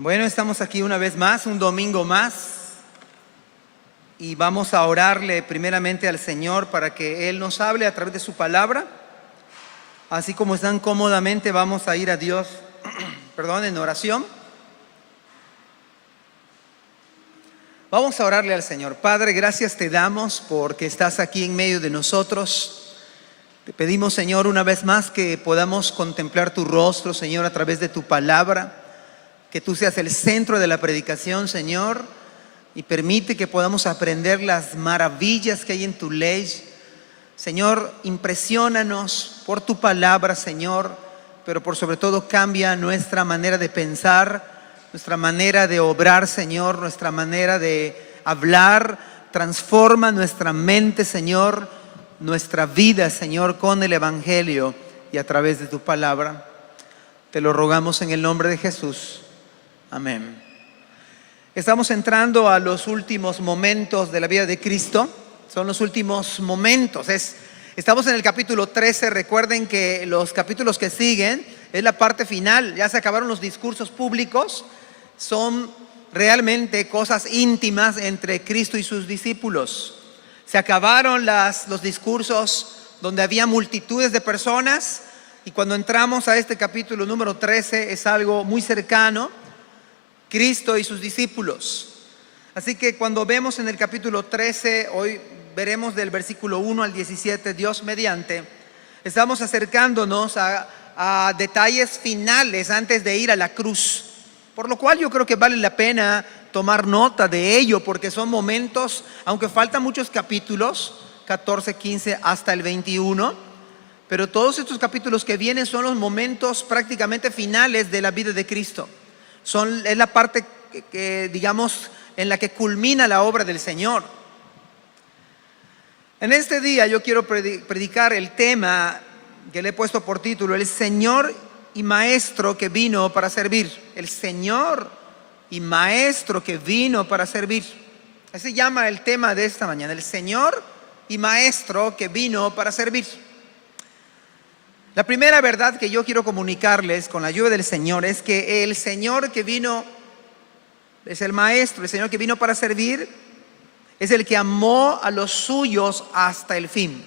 Bueno, estamos aquí una vez más, un domingo más, y vamos a orarle primeramente al Señor para que Él nos hable a través de su palabra. Así como están cómodamente, vamos a ir a Dios, en oración. Vamos a orarle al Señor. Padre, gracias te damos porque estás aquí en medio de nosotros. Te pedimos, Señor, una vez más que podamos contemplar tu rostro, Señor, a través de tu palabra. Que tú seas el centro de la predicación, Señor, y permite que podamos aprender las maravillas que hay en tu ley. Señor, impresiónanos por tu palabra, Señor, pero por sobre todo cambia nuestra manera de pensar, nuestra manera de obrar, Señor, nuestra manera de hablar. Transforma nuestra mente, Señor, nuestra vida, Señor, con el Evangelio y a través de tu palabra. Te lo rogamos en el nombre de Jesús. Amén. Estamos entrando a los últimos momentos de la vida de Cristo. Son los últimos momentos. Estamos en el capítulo 13. Recuerden que los capítulos que siguen es la parte final. Ya se acabaron los discursos públicos. Son realmente cosas íntimas entre Cristo y sus discípulos. Se acabaron los discursos donde había multitudes de personas. Y cuando entramos a este capítulo número 13 es algo muy cercano. Cristo y sus discípulos. Así que cuando vemos en el capítulo 13, hoy veremos del versículo 1 al 17, Dios mediante, estamos acercándonos a detalles finales antes de ir a la cruz. Por lo cual yo creo que vale la pena tomar nota de ello, porque son momentos, aunque faltan muchos capítulos, 14, 15 hasta el 21, pero todos estos capítulos que vienen son los momentos prácticamente finales de la vida de Cristo. Es la parte que, digamos, en la que culmina la obra del Señor. En este día yo quiero predicar el tema que le he puesto por título: el Señor y Maestro que vino para servir. El Señor y Maestro que vino para servir. Así se llama el tema de esta mañana: el Señor y Maestro que vino para servir. La primera verdad que yo quiero comunicarles con la ayuda del Señor es que el Señor que vino es el Maestro. El Señor que vino para servir es el que amó a los suyos hasta el fin.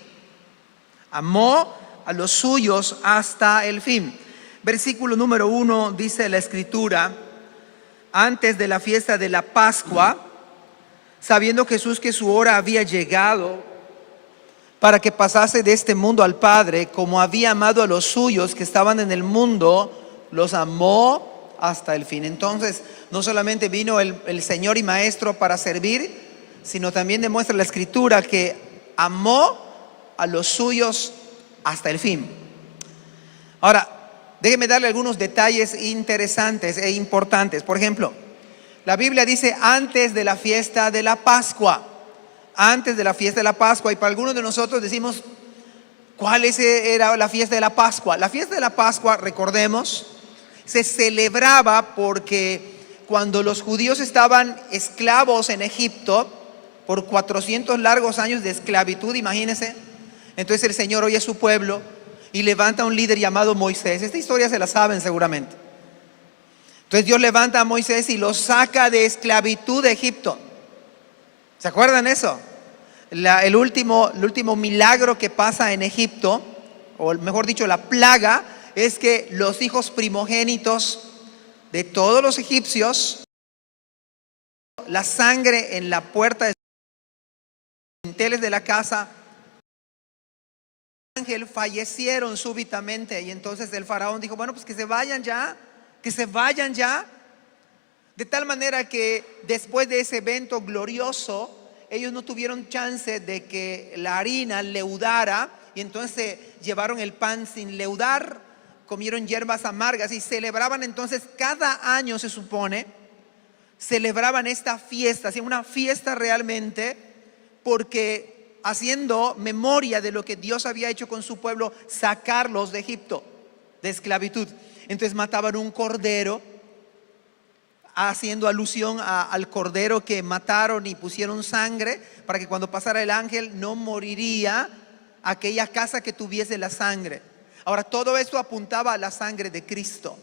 Amó a los suyos hasta el fin. Versículo número 1 dice la Escritura: antes de la fiesta de la Pascua, sabiendo Jesús que su hora había llegado para que pasase de este mundo al Padre, como había amado a los suyos que estaban en el mundo, los amó hasta el fin. Entonces, no solamente vino el Señor y Maestro para servir, sino también demuestra la Escritura que amó a los suyos hasta el fin. Ahora, déjeme darle algunos detalles interesantes e importantes. Por ejemplo, la Biblia dice antes de la fiesta de la Pascua. Antes de la fiesta de la Pascua. Y para algunos de nosotros decimos, ¿cuál era la fiesta de la Pascua? La fiesta de la Pascua, recordemos, se celebraba porque cuando los judíos estaban esclavos en Egipto por 400 largos años de esclavitud, imagínense. Entonces el Señor oye a su pueblo y levanta a un líder llamado Moisés. Esta historia se la saben seguramente. Entonces Dios levanta a Moisés y lo saca de esclavitud de Egipto. ¿Se acuerdan eso? El último milagro que pasa en Egipto, o mejor dicho, la plaga, es que los hijos primogénitos de todos los egipcios, la sangre en la puerta de los dinteles de la casa, ángel fallecieron súbitamente. Y entonces el faraón dijo, bueno, pues que se vayan ya, que se vayan ya. De tal manera que después de ese evento glorioso, ellos no tuvieron chance de que la harina leudara, y entonces llevaron el pan sin leudar, comieron hierbas amargas y celebraban entonces cada año, se supone, celebraban esta fiesta, hacían una fiesta realmente, porque haciendo memoria de lo que Dios había hecho con su pueblo, sacarlos de Egipto, de esclavitud. Entonces mataban un cordero, haciendo alusión al cordero que mataron y pusieron sangre, para que cuando pasara el ángel no moriría aquella casa que tuviese la sangre. Ahora, todo esto apuntaba a la sangre de Cristo.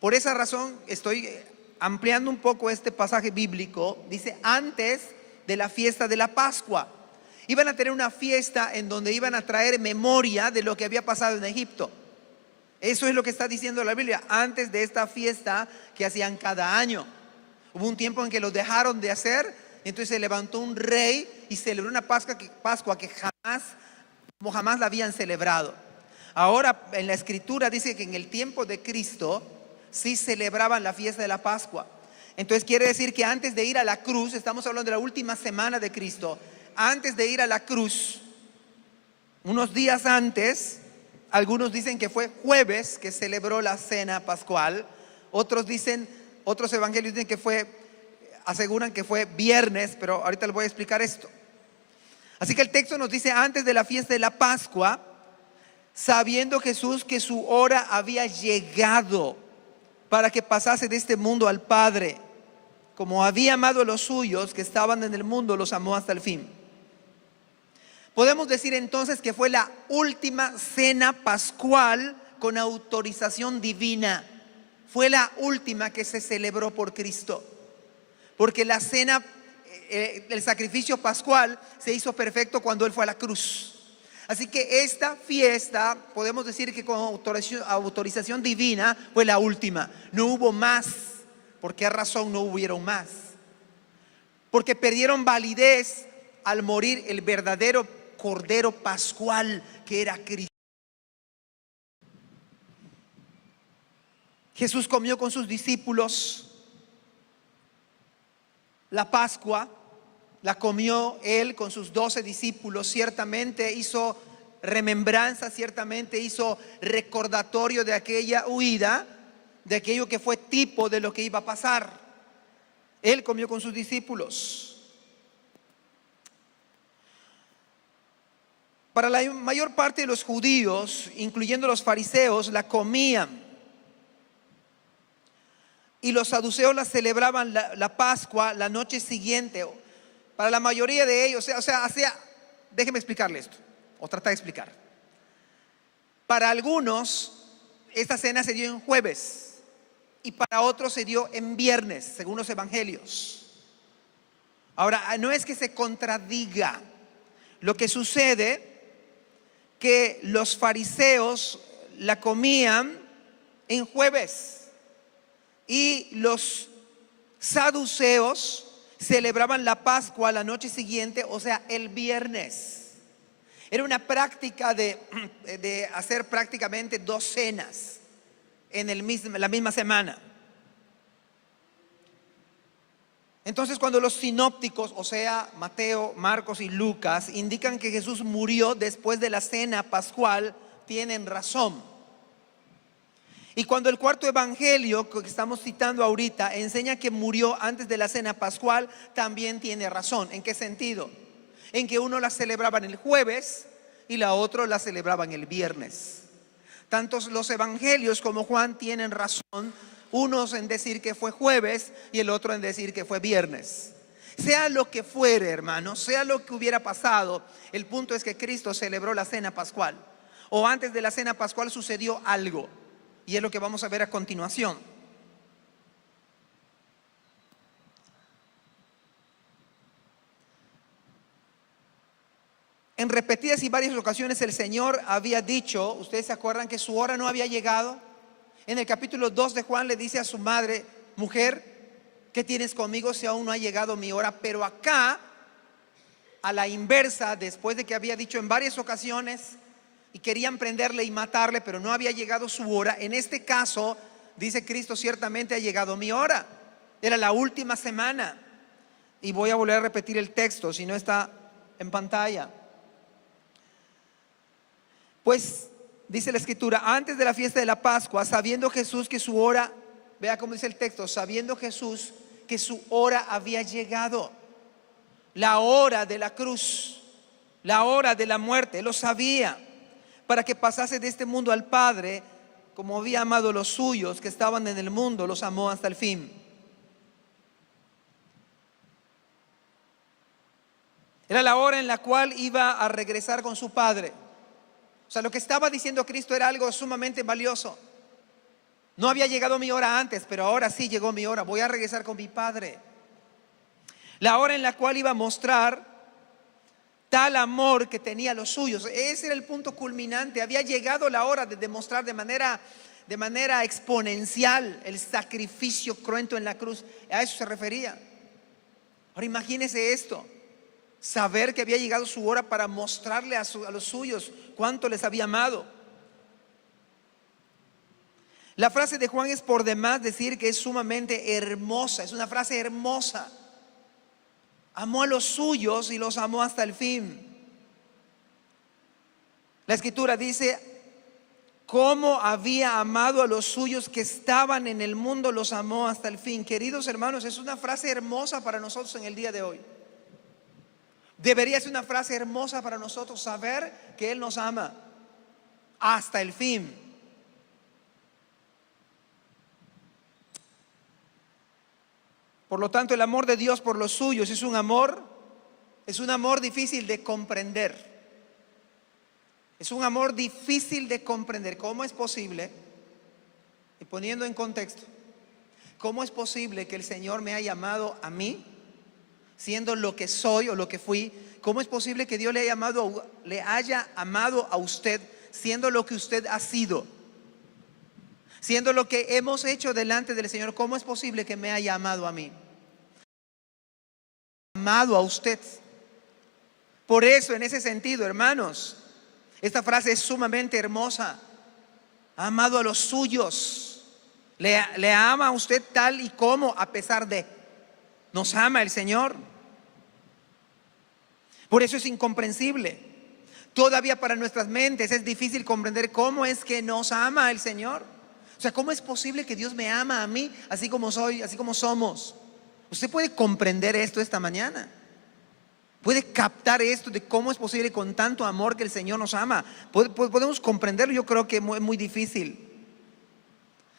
Por esa razón estoy ampliando un poco este pasaje bíblico. Dice, antes de la fiesta de la Pascua. Iban a tener una fiesta en donde iban a traer memoria de lo que había pasado en Egipto. Eso es lo que está diciendo la Biblia, antes de esta fiesta que hacían cada año. Hubo un tiempo en que lo dejaron de hacer, entonces se levantó un rey y celebró una Pascua que jamás, como jamás la habían celebrado. Ahora en la Escritura dice que en el tiempo de Cristo sí celebraban la fiesta de la Pascua. Entonces quiere decir que antes de ir a la cruz, estamos hablando de la última semana de Cristo, antes de ir a la cruz, unos días antes, algunos dicen que fue jueves que celebró la cena pascual, otros evangelios dicen que aseguran que fue viernes, pero ahorita les voy a explicar esto. Así que el texto nos dice, antes de la fiesta de la Pascua, sabiendo Jesús que su hora había llegado para que pasase de este mundo al Padre, como había amado a los suyos que estaban en el mundo, los amó hasta el fin. Podemos decir entonces que fue la última cena pascual con autorización divina. Fue la última que se celebró por Cristo. Porque la cena, el sacrificio pascual se hizo perfecto cuando Él fue a la cruz. Así que esta fiesta, podemos decir que con autorización divina, fue la última. No hubo más. ¿Por qué razón no hubieron más? Porque perdieron validez al morir el verdadero Cordero Pascual que era Cristo. Jesús comió con sus discípulos la Pascua, la comió Él con sus 12 discípulos, ciertamente hizo remembranza, ciertamente hizo recordatorio de aquella huida, de aquello que fue tipo de lo que iba a pasar. Él comió con sus discípulos. Para la mayor parte de los judíos, incluyendo los fariseos, la comían. Y los saduceos la celebraban la Pascua la noche siguiente. Para la mayoría de ellos, déjenme explicarle esto, o tratar de explicar. Para algunos, esta cena se dio en jueves, y para otros se dio en viernes, según los evangelios. Ahora, no es que se contradiga. Lo que sucede que los fariseos la comían en jueves y los saduceos celebraban la Pascua la noche siguiente, o sea, el viernes. Era una práctica de hacer prácticamente 2 cenas en la misma semana. Entonces, cuando los sinópticos, o sea, Mateo, Marcos y Lucas, indican que Jesús murió después de la cena pascual, tienen razón. Y cuando el cuarto evangelio que estamos citando ahorita enseña que murió antes de la cena pascual, también tiene razón. ¿En qué sentido? En que uno la celebraba en el jueves y la otra la celebraba en el viernes. Tanto los evangelios como Juan tienen razón, unos en decir que fue jueves y el otro en decir que fue viernes. Sea lo que fuere, hermanos, sea lo que hubiera pasado, el punto es que Cristo celebró la cena pascual, o antes de la cena pascual sucedió algo, y es lo que vamos a ver a continuación. En repetidas y varias ocasiones el Señor había dicho, ustedes se acuerdan que su hora no había llegado. En el capítulo 2 de Juan le dice a su madre, mujer, ¿qué tienes conmigo si aún no ha llegado mi hora? Pero acá, a la inversa, después de que había dicho en varias ocasiones y querían prenderle y matarle, pero no había llegado su hora, en este caso, dice Cristo, ciertamente ha llegado mi hora. Era la última semana. Y voy a volver a repetir el texto, si no está en pantalla. Pues dice la Escritura, antes de la fiesta de la Pascua, sabiendo Jesús que su hora, vea cómo dice el texto, sabiendo Jesús que su hora había llegado, la hora de la cruz, la hora de la muerte, lo sabía, para que pasase de este mundo al Padre, como había amado a los suyos que estaban en el mundo, los amó hasta el fin. Era la hora en la cual iba a regresar con su Padre. O sea, lo que estaba diciendo Cristo era algo sumamente valioso. No había llegado mi hora antes, pero ahora sí llegó mi hora. Voy a regresar con mi Padre. La hora en la cual iba a mostrar tal amor que tenía a los suyos. Ese era el punto culminante. Había llegado la hora de demostrar de manera exponencial el sacrificio cruento en la cruz. A eso se refería. Ahora imagínese esto. Saber que había llegado su hora para mostrarle a los suyos cuánto les había amado. La frase de Juan es por demás decir que es sumamente hermosa. Es una frase hermosa. Amó a los suyos y los amó hasta el fin. La Escritura dice: cómo había amado a los suyos que estaban en el mundo, los amó hasta el fin. Queridos hermanos, es una frase hermosa para nosotros en el día de hoy. Debería ser una frase hermosa para nosotros saber que Él nos ama hasta el fin. Por lo tanto, el amor de Dios por los suyos es un amor difícil de comprender. Es un amor difícil de comprender. ¿Cómo es posible? Y poniendo en contexto, ¿cómo es posible que el Señor me haya amado a mí, siendo lo que soy o lo que fui? ¿Cómo es posible que Dios le haya amado a usted, siendo lo que usted ha sido? Siendo lo que hemos hecho delante del Señor, ¿cómo es posible que me haya amado a mí? Amado a usted. Por eso, en ese sentido, hermanos, esta frase es sumamente hermosa. Ha amado a los suyos. Le ama a usted tal y como, a pesar de. Nos ama el Señor. Por eso es incomprensible. Todavía para nuestras mentes es difícil comprender cómo es que nos ama el Señor. O sea, ¿cómo es posible que Dios me ama a mí así como soy, así como somos? ¿Usted puede comprender esto esta mañana? ¿Puede captar esto de cómo es posible con tanto amor que el Señor nos ama? ¿Podemos comprenderlo? Yo creo que es muy difícil.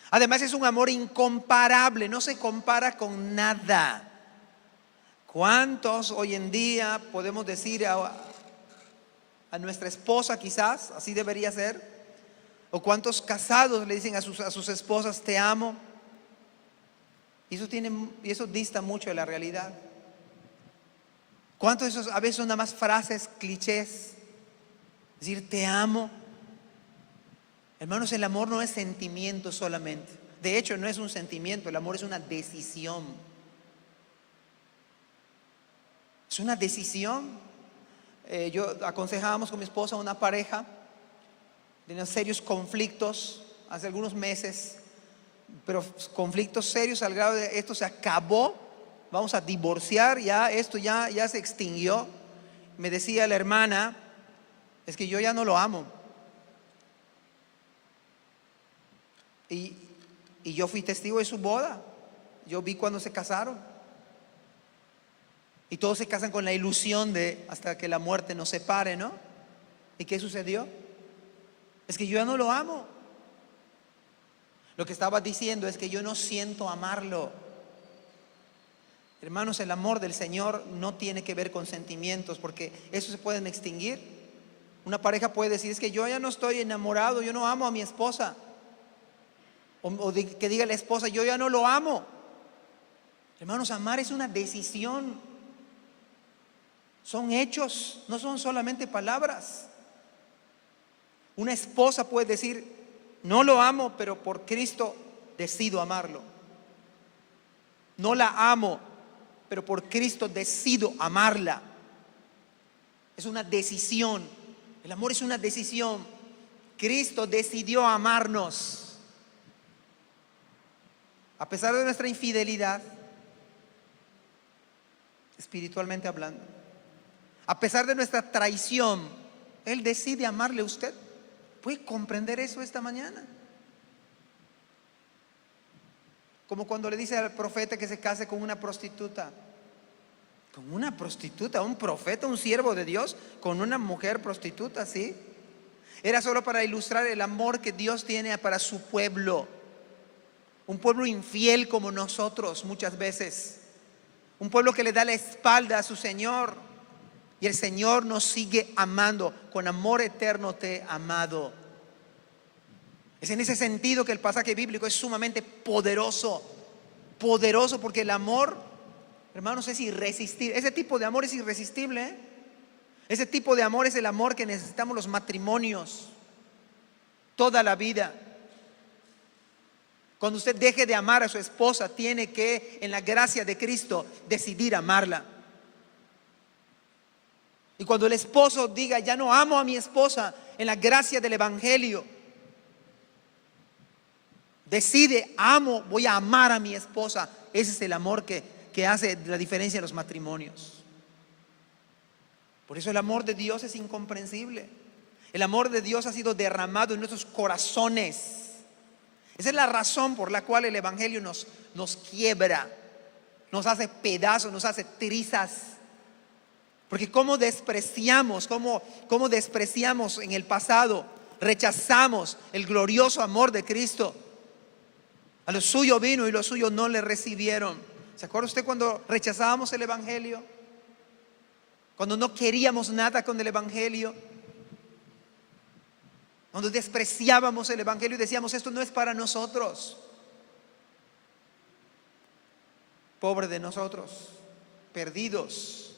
Además es un amor incomparable, no se compara con nada. ¿Cuántos hoy en día podemos decir a nuestra esposa, quizás, así debería ser? ¿O cuántos casados le dicen a sus esposas, te amo? Y eso dista mucho de la realidad. ¿Cuántos de esos a veces son nada más frases, clichés? Decir, te amo. Hermanos, el amor no es sentimiento solamente. De hecho, no es un sentimiento, el amor es una decisión. Es una decisión. Yo aconsejábamos con mi esposa a una pareja. Tenían serios conflictos hace algunos meses, pero conflictos serios al grado de esto se acabó, vamos a divorciar, ya esto ya se extinguió. Me decía la hermana, es que yo ya no lo amo. Y yo fui testigo de su boda, yo vi cuando se casaron. Y todos se casan con la ilusión de hasta que la muerte nos separe, ¿no? ¿Y qué sucedió? Es que yo ya no lo amo. Lo que estaba diciendo es que yo no siento amarlo. Hermanos, el amor del Señor no tiene que ver con sentimientos, porque esos se pueden extinguir. Una pareja puede decir, es que yo ya no estoy enamorado, yo no amo a mi esposa. Que diga la esposa, yo ya no lo amo. Hermanos, amar es una decisión. Son hechos, no son solamente palabras. Una esposa puede decir, no lo amo, pero por Cristo decido amarlo. No la amo, pero por Cristo decido amarla. Es una decisión. El amor es una decisión. Cristo decidió amarnos. A pesar de nuestra infidelidad, espiritualmente hablando, a pesar de nuestra traición, Él decide amarle a usted. ¿Puede comprender eso esta mañana? Como cuando le dice al profeta que se case con una prostituta. Con una prostituta, un profeta, un siervo de Dios, con una mujer prostituta, ¿sí? Era solo para ilustrar el amor que Dios tiene para su pueblo. Un pueblo infiel como nosotros muchas veces. Un pueblo que le da la espalda a su Señor. Y el Señor nos sigue amando. Con amor eterno te he amado. Es en ese sentido que el pasaje bíblico es sumamente poderoso. Poderoso porque el amor, hermanos, es irresistible. Ese tipo de amor es irresistible, ¿eh? Ese tipo de amor es el amor que necesitamos los matrimonios toda la vida. Cuando usted deje de amar a su esposa, tiene que, en la gracia de Cristo, decidir amarla. Y cuando el esposo diga, ya no amo a mi esposa, en la gracia del Evangelio, decide, voy a amar a mi esposa. Ese es el amor que hace la diferencia en los matrimonios. Por eso el amor de Dios es incomprensible. El amor de Dios ha sido derramado en nuestros corazones. Esa es la razón por la cual el Evangelio nos quiebra, nos hace pedazos, nos hace trizas. Porque cómo despreciamos en el pasado, rechazamos el glorioso amor de Cristo. A lo suyo vino y los suyos no le recibieron. ¿Se acuerda usted cuando rechazábamos el Evangelio? Cuando no queríamos nada con el Evangelio. Cuando despreciábamos el Evangelio y decíamos, esto no es para nosotros. Pobre de nosotros, perdidos.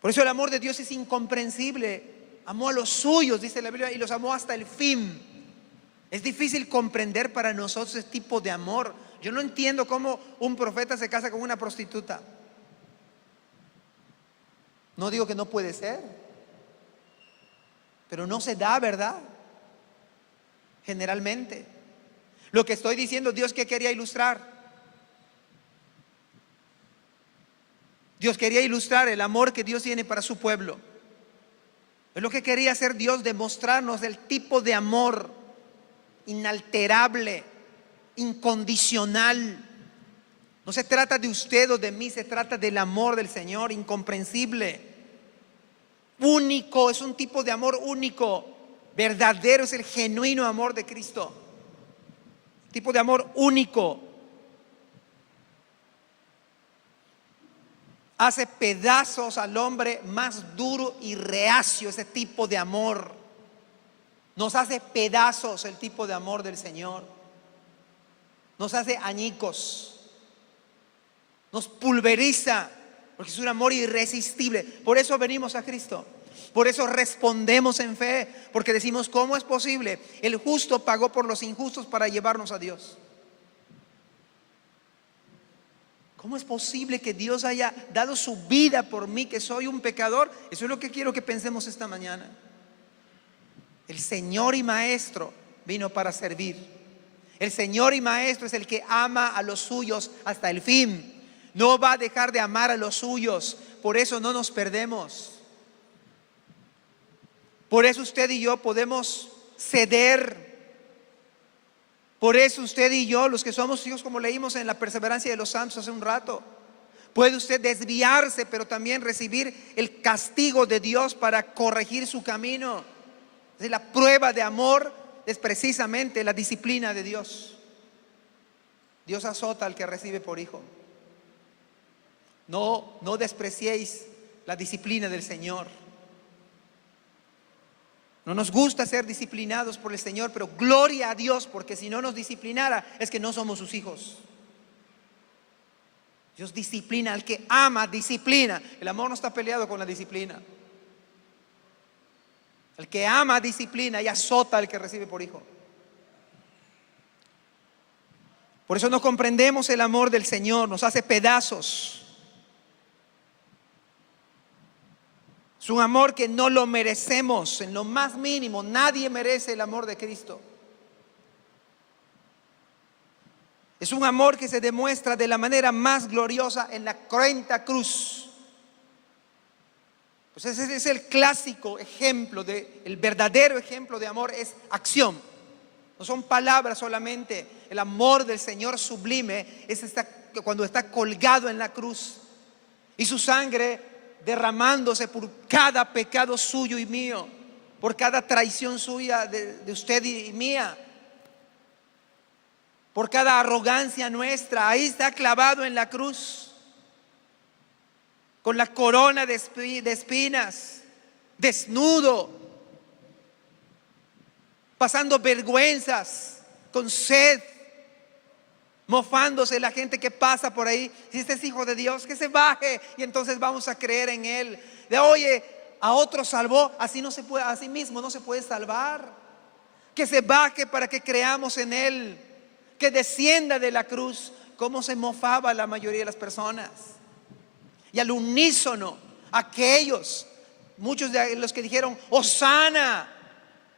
Por eso el amor de Dios es incomprensible. Amó a los suyos, dice la Biblia, y los amó hasta el fin. Es difícil comprender para nosotros ese tipo de amor. Yo no entiendo cómo un profeta se casa con una prostituta. No digo que no puede ser, pero no se da, ¿verdad? Generalmente. Lo que estoy diciendo, Dios, ¿qué quería ilustrar? Dios quería ilustrar el amor que Dios tiene para su pueblo. Es lo que quería hacer Dios, demostrarnos el tipo de amor inalterable, incondicional. No se trata de usted o de mí, se trata del amor del Señor, incomprensible. Único, es un tipo de amor único, verdadero, es el genuino amor de Cristo. Tipo de amor único. Hace pedazos al hombre más duro y reacio, ese tipo de amor. Nos hace pedazos el tipo de amor del Señor. Nos hace añicos. Nos pulveriza. Porque es un amor irresistible. Por eso venimos a Cristo. Por eso respondemos en fe. Porque decimos, ¿cómo es posible? El justo pagó por los injustos para llevarnos a Dios. ¿Cómo es posible que Dios haya dado su vida por mí, que soy un pecador? Eso es lo que quiero que pensemos esta mañana. El Señor y Maestro vino para servir. El Señor y Maestro es el que ama a los suyos hasta el fin. No va a dejar de amar a los suyos. Por eso no nos perdemos. Por eso usted y yo podemos ceder. Por eso usted y yo, los que somos hijos, como leímos en la perseverancia de los santos hace un rato, puede usted desviarse, pero también recibir el castigo de Dios para corregir su camino. La prueba de amor es precisamente la disciplina de Dios. Dios azota al que recibe por hijo. No despreciéis la disciplina del Señor. No nos gusta ser disciplinados por el Señor, pero gloria a Dios, porque si no nos disciplinara es que no somos sus hijos. Dios disciplina al que ama, disciplina. El amor no está peleado con la disciplina. El que ama, disciplina y azota al que recibe por hijo. Por eso no comprendemos el amor del Señor, nos hace pedazos. Es un amor que no lo merecemos en lo más mínimo. Nadie merece el amor de Cristo. Es un amor que se demuestra de la manera más gloriosa en la cruenta cruz. Pues ese es el clásico ejemplo, el verdadero ejemplo de amor es acción. No son palabras solamente. El amor del Señor sublime es cuando está colgado en la cruz y su sangre derramándose por cada pecado suyo y mío, por cada traición suya de usted y mía, por cada arrogancia nuestra. Ahí está clavado en la cruz, con la corona de espinas, desnudo, pasando vergüenzas, con sed, mofándose la gente que pasa por ahí. Si este es hijo de Dios, que se baje y entonces vamos a creer en él. De oye, a otro salvó, así no se puede, así mismo no se puede salvar. Que se baje para que creamos en él, que descienda de la cruz. Como se mofaba la mayoría de las personas. Y al unísono, aquellos, muchos de los que dijeron Hosana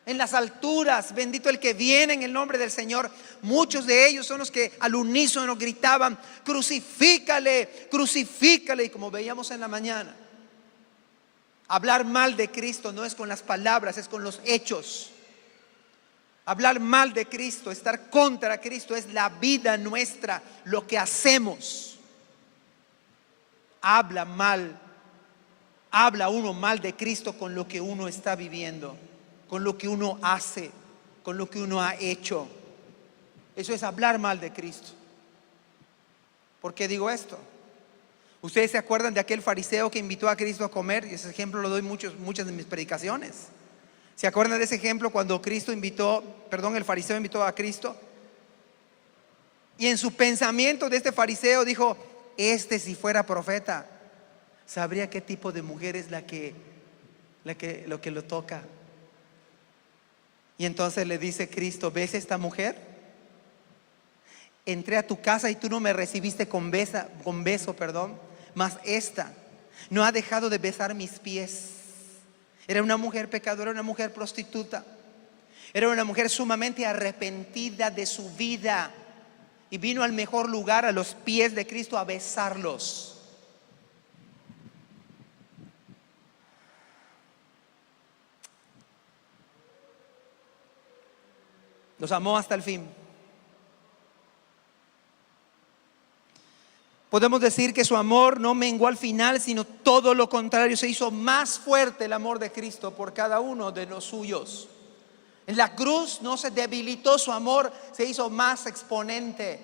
en las alturas, bendito el que viene en el nombre del Señor, muchos de ellos son los que al unísono gritaban crucifícale, crucifícale. Y como veíamos en la mañana, hablar mal de Cristo no es con las palabras, es con los hechos. Hablar mal de Cristo, estar contra Cristo es la vida nuestra, lo que hacemos. Habla uno mal de Cristo con lo que uno está viviendo, con lo que uno hace, con lo que uno ha hecho. Eso es hablar mal de Cristo. ¿Por qué digo esto? Ustedes se acuerdan de aquel fariseo que invitó a Cristo a comer, y ese ejemplo lo doy muchas de mis predicaciones. ¿Se acuerdan de ese ejemplo cuando el fariseo invitó a Cristo? Y en su pensamiento de este fariseo dijo, si fuera profeta, sabría qué tipo de mujer es lo que lo toca. Y entonces le dice Cristo, ¿ves esta mujer? Entré a tu casa y tú no me recibiste con beso, mas esta no ha dejado de besar mis pies. Era una mujer pecadora, una mujer prostituta. Era una mujer sumamente arrepentida de su vida. Y vino al mejor lugar, a los pies de Cristo, a besarlos. Los amó hasta el fin. Podemos decir que su amor no menguó al final, sino todo lo contrario. Se hizo más fuerte el amor de Cristo por cada uno de los suyos. En la cruz no se debilitó su amor, se hizo más exponente,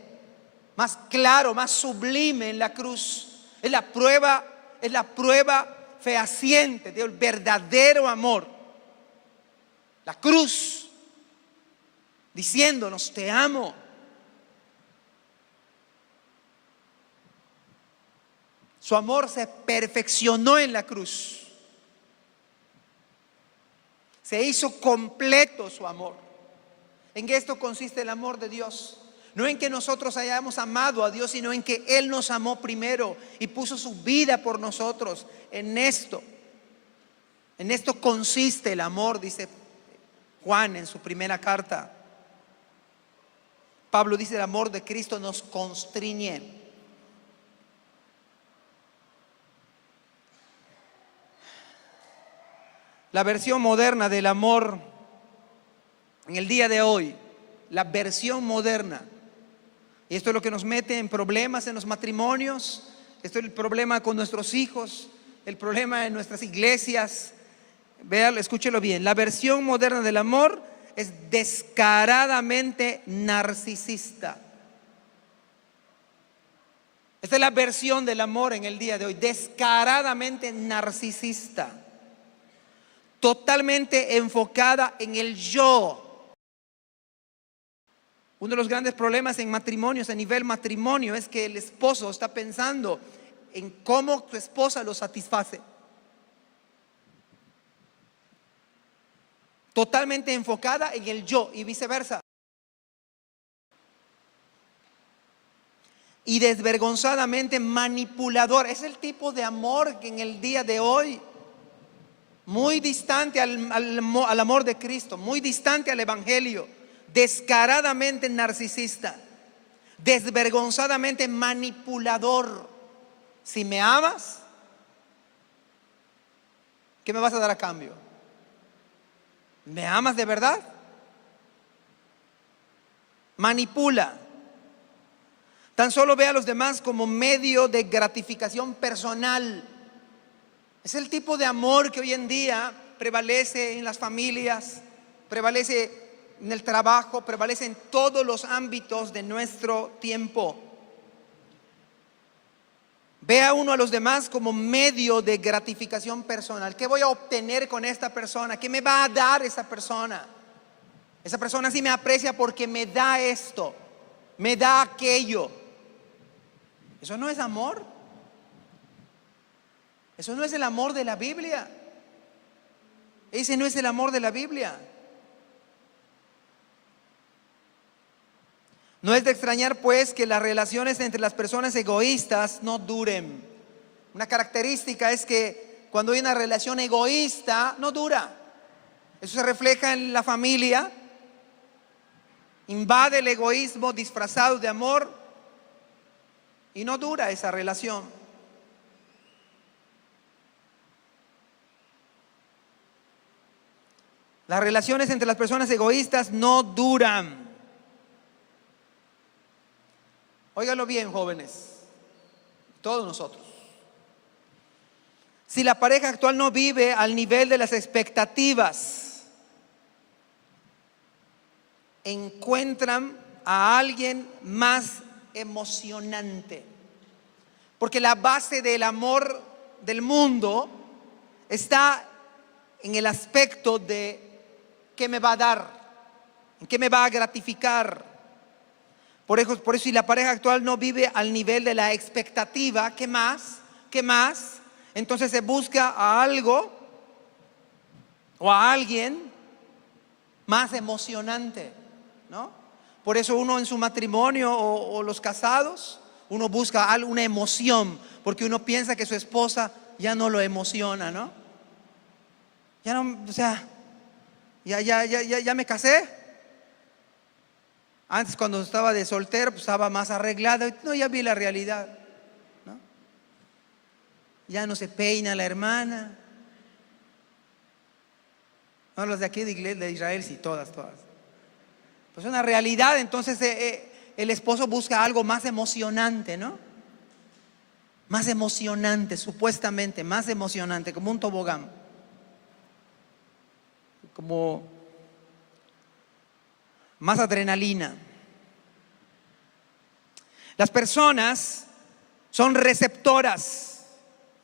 más claro, más sublime en la cruz. Es la prueba fehaciente del verdadero amor. La cruz, diciéndonos, te amo. Su amor se perfeccionó en la cruz. Se hizo completo su amor. En esto consiste el amor de Dios. No en que nosotros hayamos amado a Dios, sino en que Él nos amó primero y puso su vida por nosotros. En esto consiste el amor, dice Juan en su primera carta. Pablo dice, el amor de Cristo nos constriñe. La versión moderna del amor en el día de hoy, la versión moderna, y esto es lo que nos mete en problemas en los matrimonios, esto es el problema con nuestros hijos, el problema en nuestras iglesias. Véalo, escúchelo bien. La versión moderna del amor es descaradamente narcisista. Esta es la versión del amor en el día de hoy, descaradamente narcisista. Totalmente enfocada en el yo. Uno de los grandes problemas en matrimonios, a nivel matrimonio, es que el esposo está pensando en cómo su esposa lo satisface. Totalmente enfocada en el yo y viceversa. Y desvergonzadamente manipulador. Es el tipo de amor que en el día de hoy, muy distante al amor de Cristo, muy distante al Evangelio, descaradamente narcisista, desvergonzadamente manipulador. Si me amas, ¿qué me vas a dar a cambio? ¿Me amas de verdad? Manipula. Tan solo ve a los demás como medio de gratificación personal. Es el tipo de amor que hoy en día prevalece en las familias, prevalece en el trabajo, prevalece en todos los ámbitos de nuestro tiempo. Ve a uno a los demás como medio de gratificación personal. ¿Qué voy a obtener con esta persona? ¿Qué me va a dar esa persona? Esa persona sí me aprecia porque me da esto, me da aquello. Eso no es amor. Eso no es el amor de la Biblia. Ese no es el amor de la Biblia. No es de extrañar, pues, que las relaciones entre las personas egoístas no duren. Una característica es que cuando hay una relación egoísta, no dura. Eso se refleja en la familia. Invade el egoísmo disfrazado de amor y no dura esa relación. Las relaciones entre las personas egoístas no duran. Óigalo bien, jóvenes, todos nosotros. Si la pareja actual no vive al nivel de las expectativas, encuentran a alguien más emocionante. Porque la base del amor del mundo está en el aspecto de qué me va a dar, en qué me va a gratificar. Por eso, si la pareja actual no vive al nivel de la expectativa, ¿qué más? ¿Qué más? Entonces se busca a algo o a alguien más emocionante, ¿no? Por eso uno en su matrimonio o los casados, uno busca una emoción, porque uno piensa que su esposa ya no lo emociona, ¿no? Ya no, o sea, ya me casé. Antes cuando estaba de soltero, pues estaba más arreglado. No, ya vi la realidad, ¿no? Ya no se peina la hermana. No, los de aquí de Iglesia de Israel, sí, todas. Pues una realidad. Entonces el esposo busca algo más emocionante, ¿no? Más emocionante, supuestamente más emocionante, como un tobogán, como más adrenalina. Las personas son receptoras,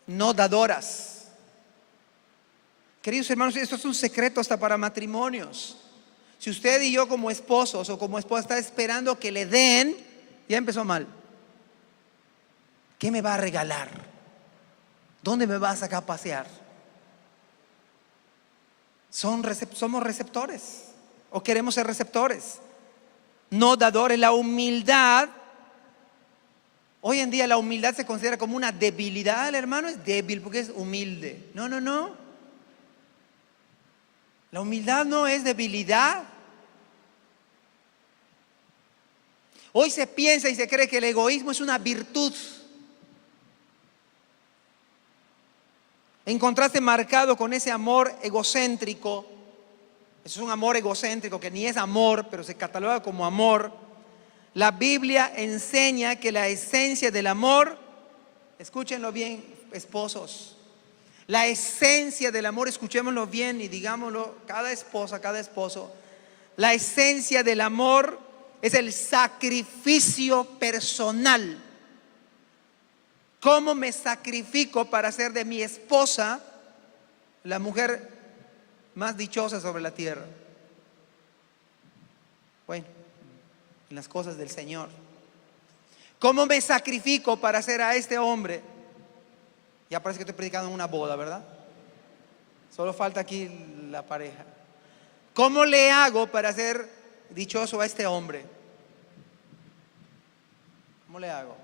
no dadoras. Queridos hermanos, esto es un secreto hasta para matrimonios. Si usted y yo como esposos o como esposa está esperando que le den, ya empezó mal. ¿Qué me va a regalar? ¿Dónde me va a sacar a pasear? Somos receptores o queremos ser receptores, no dadores. La humildad, hoy en día la humildad se considera como una debilidad. El hermano es débil porque es humilde. No. La humildad no es debilidad. Hoy se piensa y se cree que el egoísmo es una virtud. En contraste marcado con ese amor egocéntrico. Eso es un amor egocéntrico que ni es amor, pero se cataloga como amor. La Biblia enseña que la esencia del amor, escúchenlo bien, esposos, la esencia del amor, escuchémoslo bien y digámoslo cada esposa, cada esposo, la esencia del amor es el sacrificio personal. ¿Cómo me sacrifico para hacer de mi esposa la mujer más dichosa sobre la tierra? Bueno, en las cosas del Señor. ¿Cómo me sacrifico para hacer a este hombre? Ya parece que estoy predicando en una boda, ¿verdad? Solo falta aquí la pareja. ¿Cómo le hago para hacer dichoso a este hombre? ¿Cómo le hago?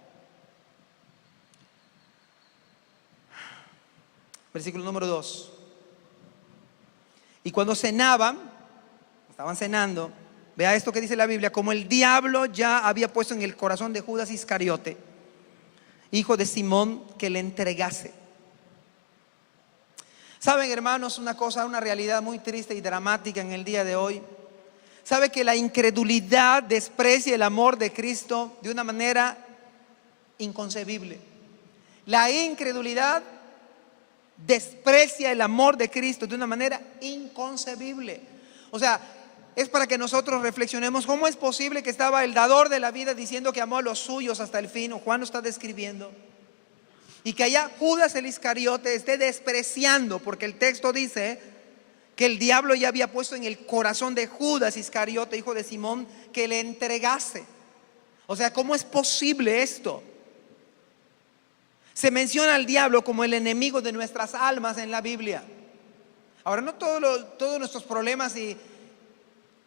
Versículo número 2. Y cuando cenaban, estaban cenando, vea esto que dice la Biblia: como el diablo ya había puesto en el corazón de Judas Iscariote, hijo de Simón, que le entregase. Saben, hermanos, una cosa, una realidad muy triste y dramática en el día de hoy. Sabe que la incredulidad desprecia el amor de Cristo de una manera inconcebible. La incredulidad desprecia el amor de Cristo de una manera inconcebible. O sea, es para que nosotros reflexionemos cómo es posible que estaba el dador de la vida diciendo que amó a los suyos hasta el fin, o Juan lo está describiendo, y que allá Judas el Iscariote esté despreciando, porque el texto dice que el diablo ya había puesto en el corazón de Judas Iscariote, hijo de Simón, que le entregase. O sea, ¿cómo es posible esto? Se menciona al diablo como el enemigo de nuestras almas en la Biblia. Ahora, no todos nuestros problemas y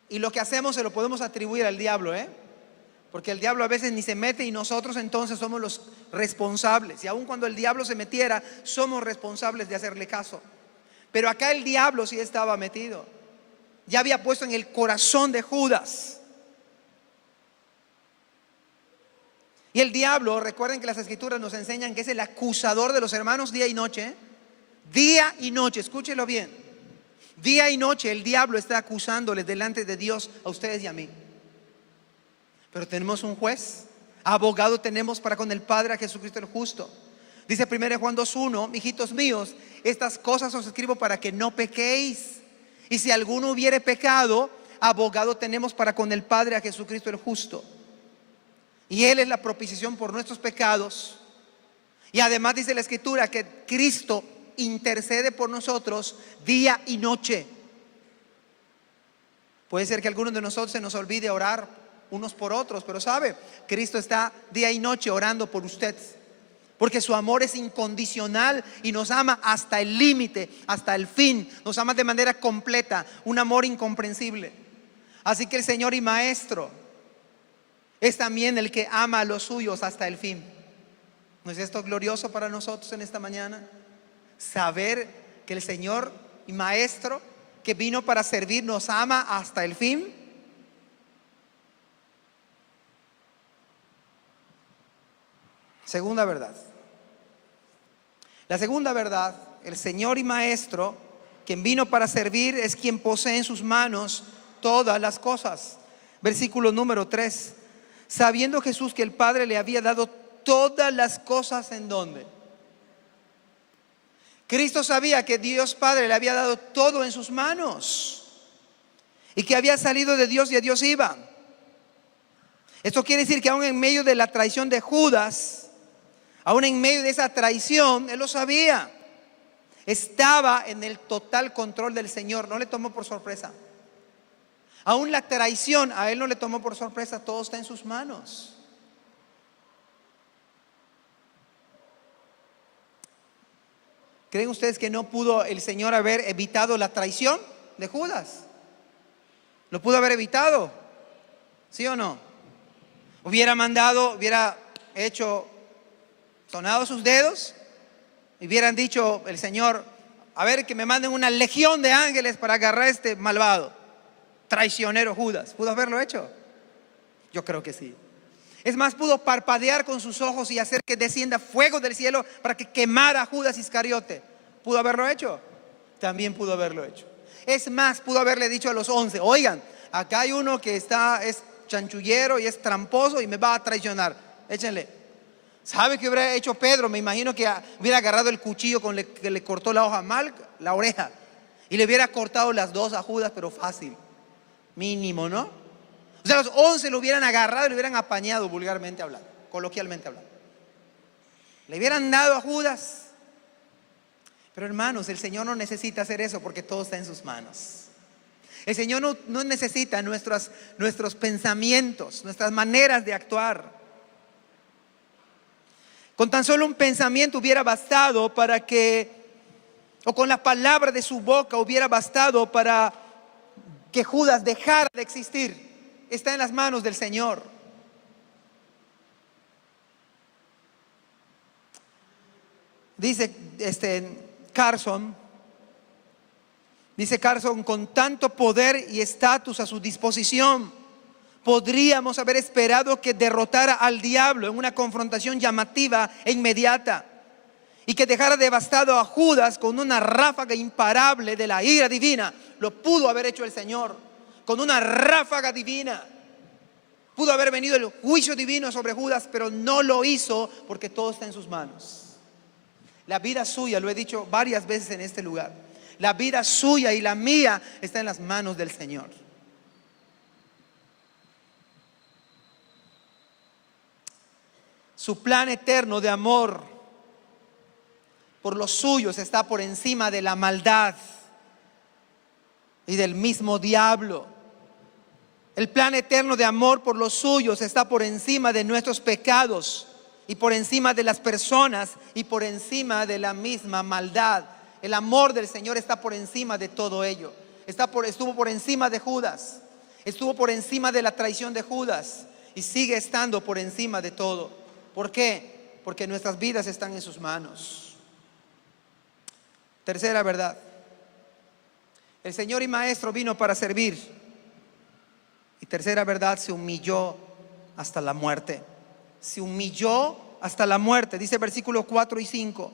lo que hacemos se lo podemos atribuir al diablo, porque el diablo a veces ni se mete y nosotros entonces somos los responsables. Y aun cuando el diablo se metiera, somos responsables de hacerle caso. Pero acá el diablo sí estaba metido. Ya había puesto en el corazón de Judas. Y el diablo, recuerden que las escrituras nos enseñan que es el acusador de los hermanos día y noche. Día y noche, escúchelo bien. Día y noche el diablo está acusándoles delante de Dios a ustedes y a mí. Pero tenemos un juez, abogado tenemos para con el Padre, a Jesucristo el justo. Dice 1 Juan 2:1, hijitos míos, estas cosas os escribo para que no pequéis. Y si alguno hubiere pecado, abogado tenemos para con el Padre, a Jesucristo el justo. Y Él es la propiciación por nuestros pecados. Y además dice la Escritura que Cristo intercede por nosotros día y noche. Puede ser que a algunos de nosotros se nos olvide orar unos por otros, pero sabe, Cristo está día y noche orando por usted, porque su amor es incondicional y nos ama hasta el límite, hasta el fin. Nos ama de manera completa, un amor incomprensible. Así que el Señor y Maestro es también el que ama a los suyos hasta el fin. ¿No es esto glorioso para nosotros en esta mañana? Saber que el Señor y Maestro que vino para servir nos ama hasta el fin. Segunda verdad. La segunda verdad, el Señor y Maestro, quien vino para servir, es quien posee en sus manos todas las cosas. Versículo número 3. Sabiendo Jesús que el Padre le había dado todas las cosas, ¿en dónde? Cristo sabía que Dios Padre le había dado todo en sus manos y que había salido de Dios y a Dios iba. Esto quiere decir que aún en medio de la traición de Judas, aún en medio de esa traición, Él lo sabía. Estaba en el total control del Señor, no le tomó por sorpresa. Aún la traición a Él no le tomó por sorpresa, todo está en sus manos. ¿Creen ustedes que no pudo el Señor haber evitado la traición de Judas? ¿Lo pudo haber evitado? ¿Sí o no? Hubiera mandado, hubiera hecho, sonado sus dedos, y hubieran dicho el Señor, a ver que me manden una legión de ángeles para agarrar a este malvado, traicionero Judas. ¿Pudo haberlo hecho? Yo creo que sí. Es más, pudo parpadear con sus ojos y hacer que descienda fuego del cielo para que quemara a Judas Iscariote. ¿Pudo haberlo hecho? También pudo haberlo hecho. Es más, pudo haberle dicho a los 11, oigan, acá hay uno que es chanchullero y es tramposo y me va a traicionar, échenle. ¿Sabe qué hubiera hecho Pedro? Me imagino que hubiera agarrado el cuchillo que le cortó la hoja mal, la oreja, y le hubiera cortado las dos a Judas, pero fácil, mínimo, ¿no? O sea, los 11 lo hubieran agarrado y lo hubieran apañado, vulgarmente hablando, coloquialmente hablando. Le hubieran dado a Judas. Pero hermanos, el Señor no necesita hacer eso porque todo está en sus manos. El Señor no necesita nuestros pensamientos, nuestras maneras de actuar. Con tan solo un pensamiento hubiera bastado para que, o con la palabra de su boca hubiera bastado para que Judas dejara de existir. Está en las manos del Señor. Dice Carson, con tanto poder y estatus a su disposición, podríamos haber esperado que derrotara al diablo en una confrontación llamativa e inmediata y que dejara devastado a Judas con una ráfaga imparable de la ira divina. Lo pudo haber hecho el Señor. Con una ráfaga divina pudo haber venido el juicio divino sobre Judas, pero no lo hizo porque todo está en sus manos. La vida suya, lo he dicho varias veces en este lugar, la vida suya y la mía está en las manos del Señor. Su plan eterno de amor por los suyos está por encima de la maldad. y del mismo diablo. El plan eterno de amor por los suyos está por encima de nuestros pecados y por encima de las personas y por encima de la misma maldad. El amor del Señor está por encima de todo ello. Estuvo por encima de Judas, estuvo por encima de la traición de Judas y sigue estando por encima de todo. ¿Por qué? Porque nuestras vidas están en sus manos. Tercera verdad: el Señor y Maestro vino para servir. Y tercera verdad: se humilló hasta la muerte. Se humilló hasta la muerte. Dice versículos 4 y 5.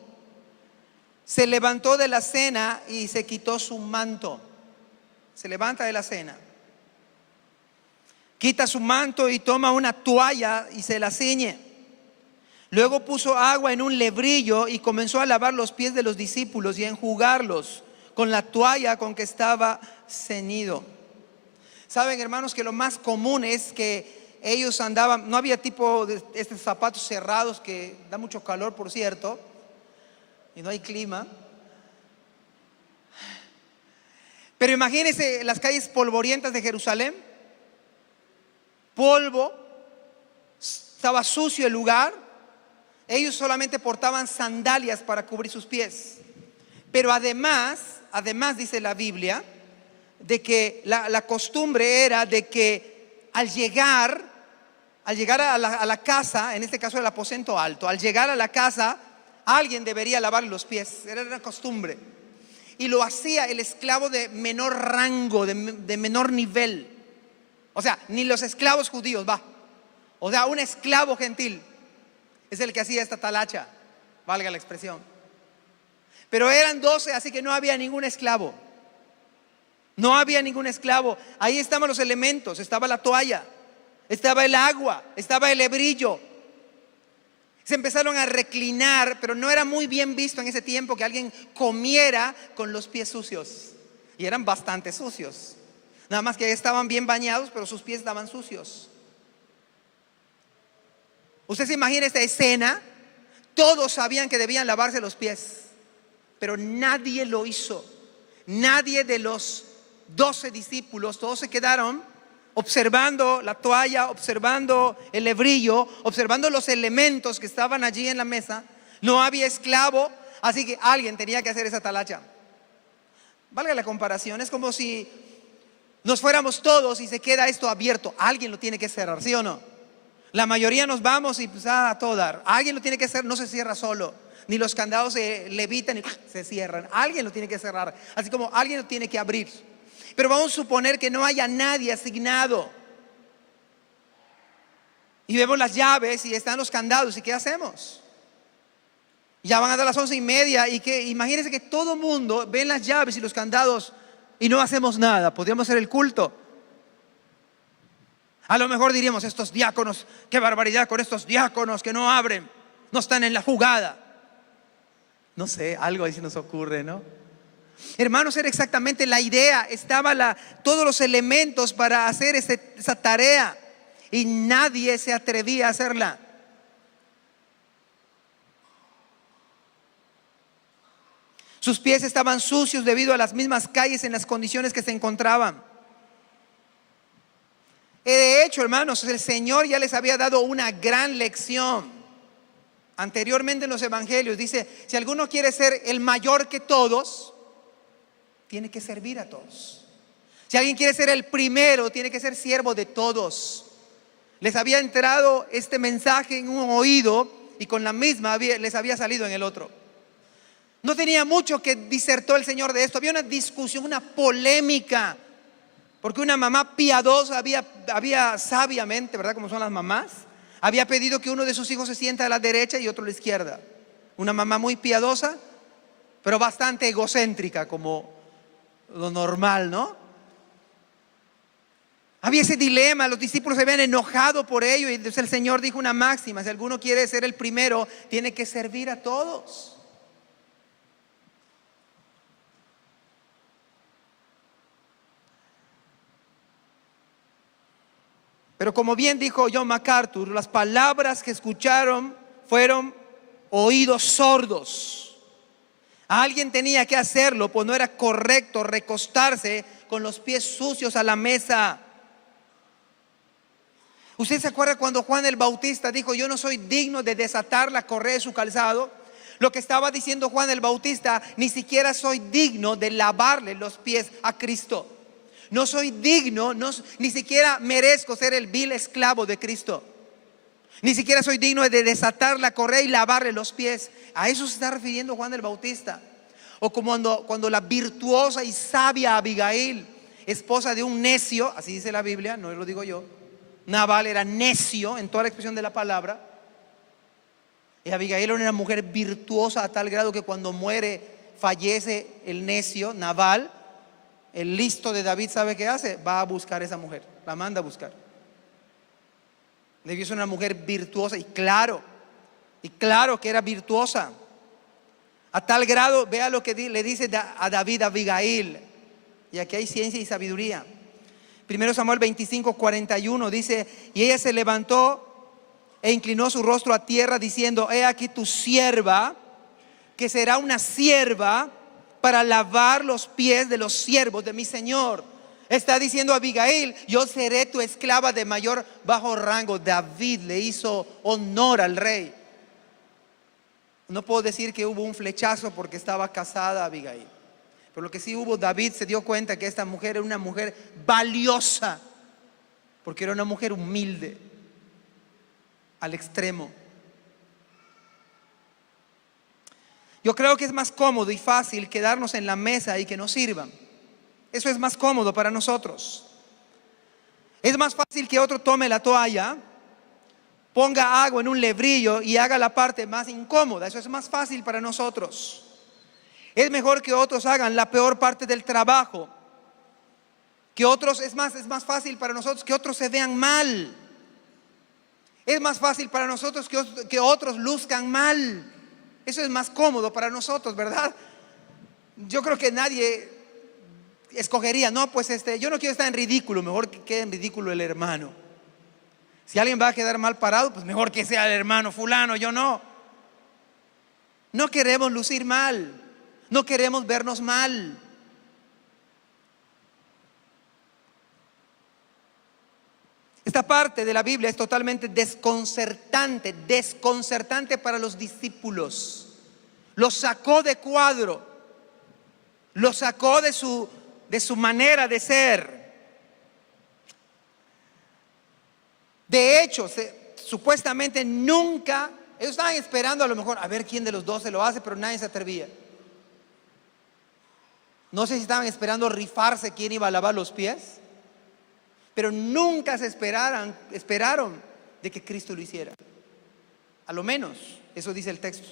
Se levantó de la cena y se quitó su manto. Se levanta de la cena, quita su manto y toma una toalla y se la ciñe. Luego puso agua en un lebrillo y comenzó a lavar los pies de los discípulos y a enjugarlos con la toalla con que estaba ceñido. Saben, hermanos, que lo más común es que ellos andaban, no había tipo de estos zapatos cerrados que da mucho calor, por cierto, y no hay clima. Pero imagínense las calles polvorientas de Jerusalén, polvo, estaba sucio el lugar. Ellos solamente portaban sandalias para cubrir sus pies. Pero además dice la Biblia, de que la costumbre era de que al llegar a la casa, en este caso el aposento alto, al llegar a la casa, alguien debería lavar los pies. Era una costumbre. Y lo hacía el esclavo de menor rango, de menor nivel. O sea, ni los esclavos judíos, o sea, un esclavo gentil es el que hacía esta talacha, valga la expresión. Pero eran 12, así que no había ningún esclavo. No había ningún esclavo. Ahí estaban los elementos: estaba la toalla, estaba el agua, estaba el lebrillo. Se empezaron a reclinar, pero no era muy bien visto en ese tiempo que alguien comiera con los pies sucios. Y eran bastante sucios. Nada más que estaban bien bañados, pero sus pies estaban sucios. Usted se imagina esta escena. Todos sabían que debían lavarse los pies, pero nadie lo hizo. Nadie de los 12 discípulos, todos se quedaron observando la toalla, observando el lebrillo, observando los elementos que estaban allí en la mesa. No había esclavo, así que alguien tenía que hacer esa talacha. Valga la comparación, es como si nos fuéramos todos y se queda esto abierto. Alguien lo tiene que cerrar, ¿sí o no? La mayoría nos vamos y pues a todo dar. Alguien lo tiene que cerrar, no se cierra solo. Ni los candados se levitan y se cierran. Alguien lo tiene que cerrar, así como alguien lo tiene que abrir. Pero vamos a suponer que no haya nadie asignado. Y vemos las llaves y están los candados. ¿Y qué hacemos? Ya van a dar las 11:30 y que imagínense que todo el mundo ve las llaves y los candados y no hacemos nada. Podríamos hacer el culto. A lo mejor diríamos: estos diáconos, qué barbaridad con estos diáconos que no abren, no están en la jugada. No sé, algo ahí se nos ocurre, ¿no? Hermanos, era exactamente la idea. Estaban todos los elementos para hacer esa tarea y nadie se atrevía a hacerla. Sus pies estaban sucios debido a las mismas calles en las condiciones que se encontraban. De hecho, hermanos, el Señor ya les había dado una gran lección anteriormente en los evangelios. Dice: si alguno quiere ser el mayor que todos, tiene que servir a todos. Si alguien quiere ser el primero, tiene que ser siervo de todos. Les había entrado este mensaje en un oído y con la misma les había salido en el otro. No tenía mucho que disertó el Señor de esto. Había una discusión, una polémica, porque una mamá piadosa había sabiamente, ¿verdad? Como son las mamás, había pedido que uno de sus hijos se sienta a la derecha y otro a la izquierda. Una mamá muy piadosa, pero bastante egocéntrica, como lo normal, ¿no? Había ese dilema, los discípulos se habían enojado por ello y entonces el Señor dijo una máxima: si alguno quiere ser el primero, tiene que servir a todos. Pero como bien dijo John MacArthur, las palabras que escucharon fueron oídos sordos. Alguien tenía que hacerlo, pues no era correcto recostarse con los pies sucios a la mesa. ¿Usted se acuerda cuando Juan el Bautista dijo: yo no soy digno de desatar la correa de su calzado? Lo que estaba diciendo Juan el Bautista: ni siquiera soy digno de lavarle los pies a Cristo. No soy digno, ni siquiera merezco ser el vil esclavo de Cristo. Ni siquiera soy digno de desatar la correa y lavarle los pies. A eso se está refiriendo Juan el Bautista. O como cuando la virtuosa y sabia Abigail, esposa de un necio, así dice la Biblia, no lo digo yo, Nabal era necio en toda la expresión de la palabra. Y Abigail era una mujer virtuosa a tal grado que cuando muere, fallece el necio, Nabal, el listo de David, ¿sabe qué hace? Va a buscar a esa mujer, la manda a buscar. Debió ser una mujer virtuosa y claro que era virtuosa. A tal grado, vea lo que le dice a David a Abigail. Y aquí hay ciencia y sabiduría. 1 Samuel 25:41 dice: y ella se levantó e inclinó su rostro a tierra diciendo: he aquí tu sierva, que será una sierva para lavar los pies de los siervos de mi Señor. Está diciendo Abigail: yo seré tu esclava de mayor bajo rango. David le hizo honor al rey. No puedo decir que hubo un flechazo porque estaba casada Abigail, pero lo que sí hubo, David se dio cuenta que esta mujer era una mujer valiosa, porque era una mujer humilde al extremo. Yo creo que es más cómodo y fácil quedarnos en la mesa y que nos sirvan. Eso es más cómodo para nosotros. Es más fácil que otro tome la toalla, ponga agua en un lebrillo y haga la parte más incómoda. Eso es más fácil para nosotros. Es mejor que otros hagan la peor parte del trabajo. Que otros, es más fácil para nosotros que otros se vean mal. Es más fácil para nosotros que otros luzcan mal. Eso es más cómodo para nosotros, ¿verdad? Yo creo que nadie escogería: no, pues yo no quiero estar en ridículo, mejor que quede en ridículo el hermano. Si alguien va a quedar mal parado, pues mejor que sea el hermano fulano, yo no. No queremos lucir mal, no queremos vernos mal. Esta parte de la Biblia es totalmente desconcertante para los discípulos. Los sacó de cuadro, los sacó de su manera de ser. De hecho, supuestamente nunca, ellos estaban esperando a lo mejor a ver quién de los dos se lo hace, pero nadie se atrevía. No sé si estaban esperando rifarse quién iba a lavar los pies, pero nunca esperaron de que Cristo lo hiciera. A lo menos, eso dice el texto.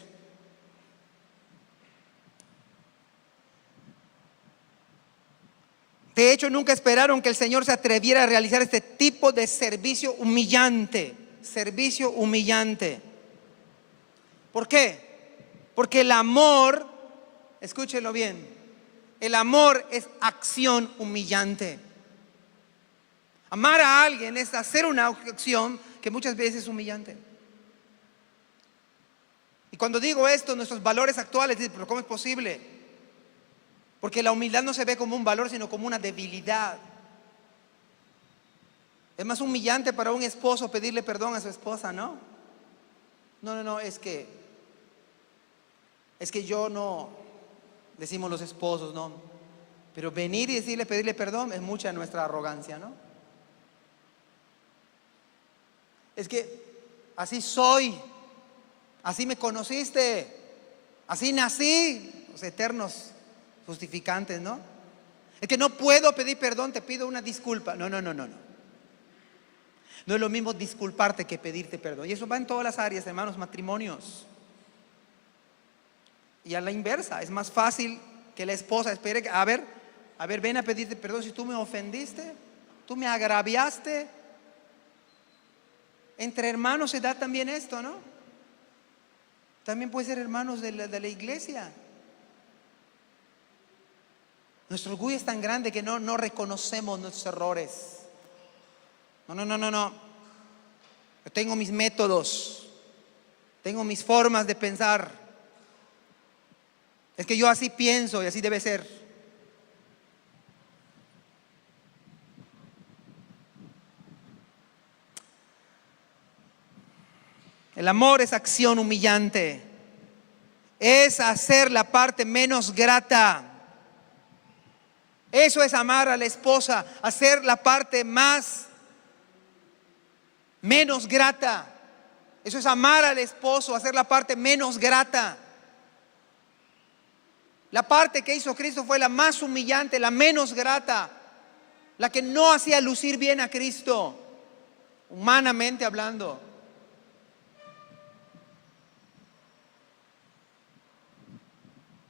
De hecho, nunca esperaron que el Señor se atreviera a realizar este tipo de servicio humillante. Servicio humillante. ¿Por qué? Porque el amor, escúchenlo bien, el amor es acción humillante. Amar a alguien es hacer una acción que muchas veces es humillante. Y cuando digo esto, nuestros valores actuales dicen: pero ¿cómo es posible? Porque la humildad no se ve como un valor, sino como una debilidad. Es más humillante para un esposo pedirle perdón a su esposa, ¿no? No, es que yo no, decimos los esposos, ¿no? Pero venir y pedirle perdón es mucha nuestra arrogancia, ¿no? Es que así soy, así me conociste, así nací, los eternos justificantes, ¿no? Es que no puedo pedir perdón, te pido una disculpa. No. No es lo mismo disculparte que pedirte perdón. Y eso va en todas las áreas, hermanos, matrimonios. Y a la inversa, es más fácil que la esposa espere, a ver, ven a pedirte perdón si tú me ofendiste, tú me agraviaste. Entre hermanos se da también esto, ¿no? También puede ser hermanos de la iglesia. Nuestro orgullo es tan grande que no reconocemos nuestros errores. No. Yo tengo mis métodos, tengo mis formas de pensar. Es que yo así pienso y así debe ser. El amor es acción humillante. Es hacer la parte menos grata. Eso es amar a la esposa, hacer la parte menos grata. Eso es amar al esposo, hacer la parte menos grata. La parte que hizo Cristo fue la más humillante, la menos grata, la que no hacía lucir bien a Cristo, humanamente hablando.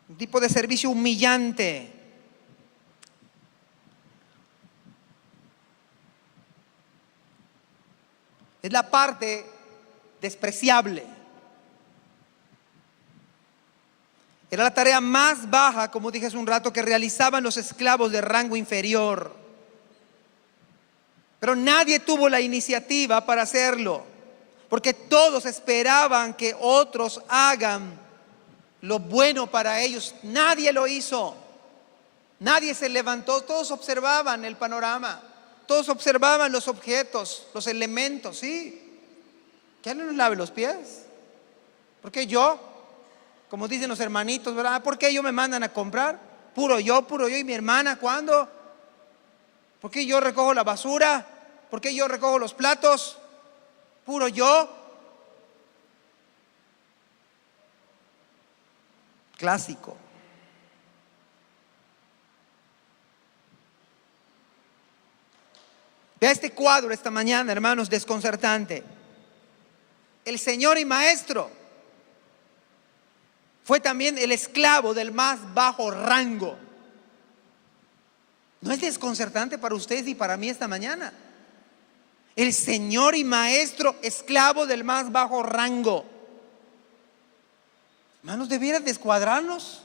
Un tipo de servicio humillante. Es la parte despreciable. Era la tarea más baja, como dije hace un rato, que realizaban los esclavos de rango inferior. Pero nadie tuvo la iniciativa para hacerlo, porque todos esperaban que otros hagan lo bueno para ellos. Nadie lo hizo. Nadie se levantó. Todos observaban el panorama. Todos observaban los objetos, los elementos, ¿sí? Que alguien nos lave los pies. ¿Por qué yo? Como dicen los hermanitos, ¿verdad? ¿Por qué ellos me mandan a comprar? Puro yo y mi hermana, ¿cuándo? ¿Por qué yo recojo la basura? ¿Por qué yo recojo los platos? Puro yo. Clásico. Vea este cuadro esta mañana, hermanos, desconcertante. El Señor y Maestro fue también el esclavo del más bajo rango. ¿No es desconcertante para ustedes y para mí esta mañana? El Señor y Maestro, esclavo del más bajo rango. Hermanos, ¿debiera descuadrarnos?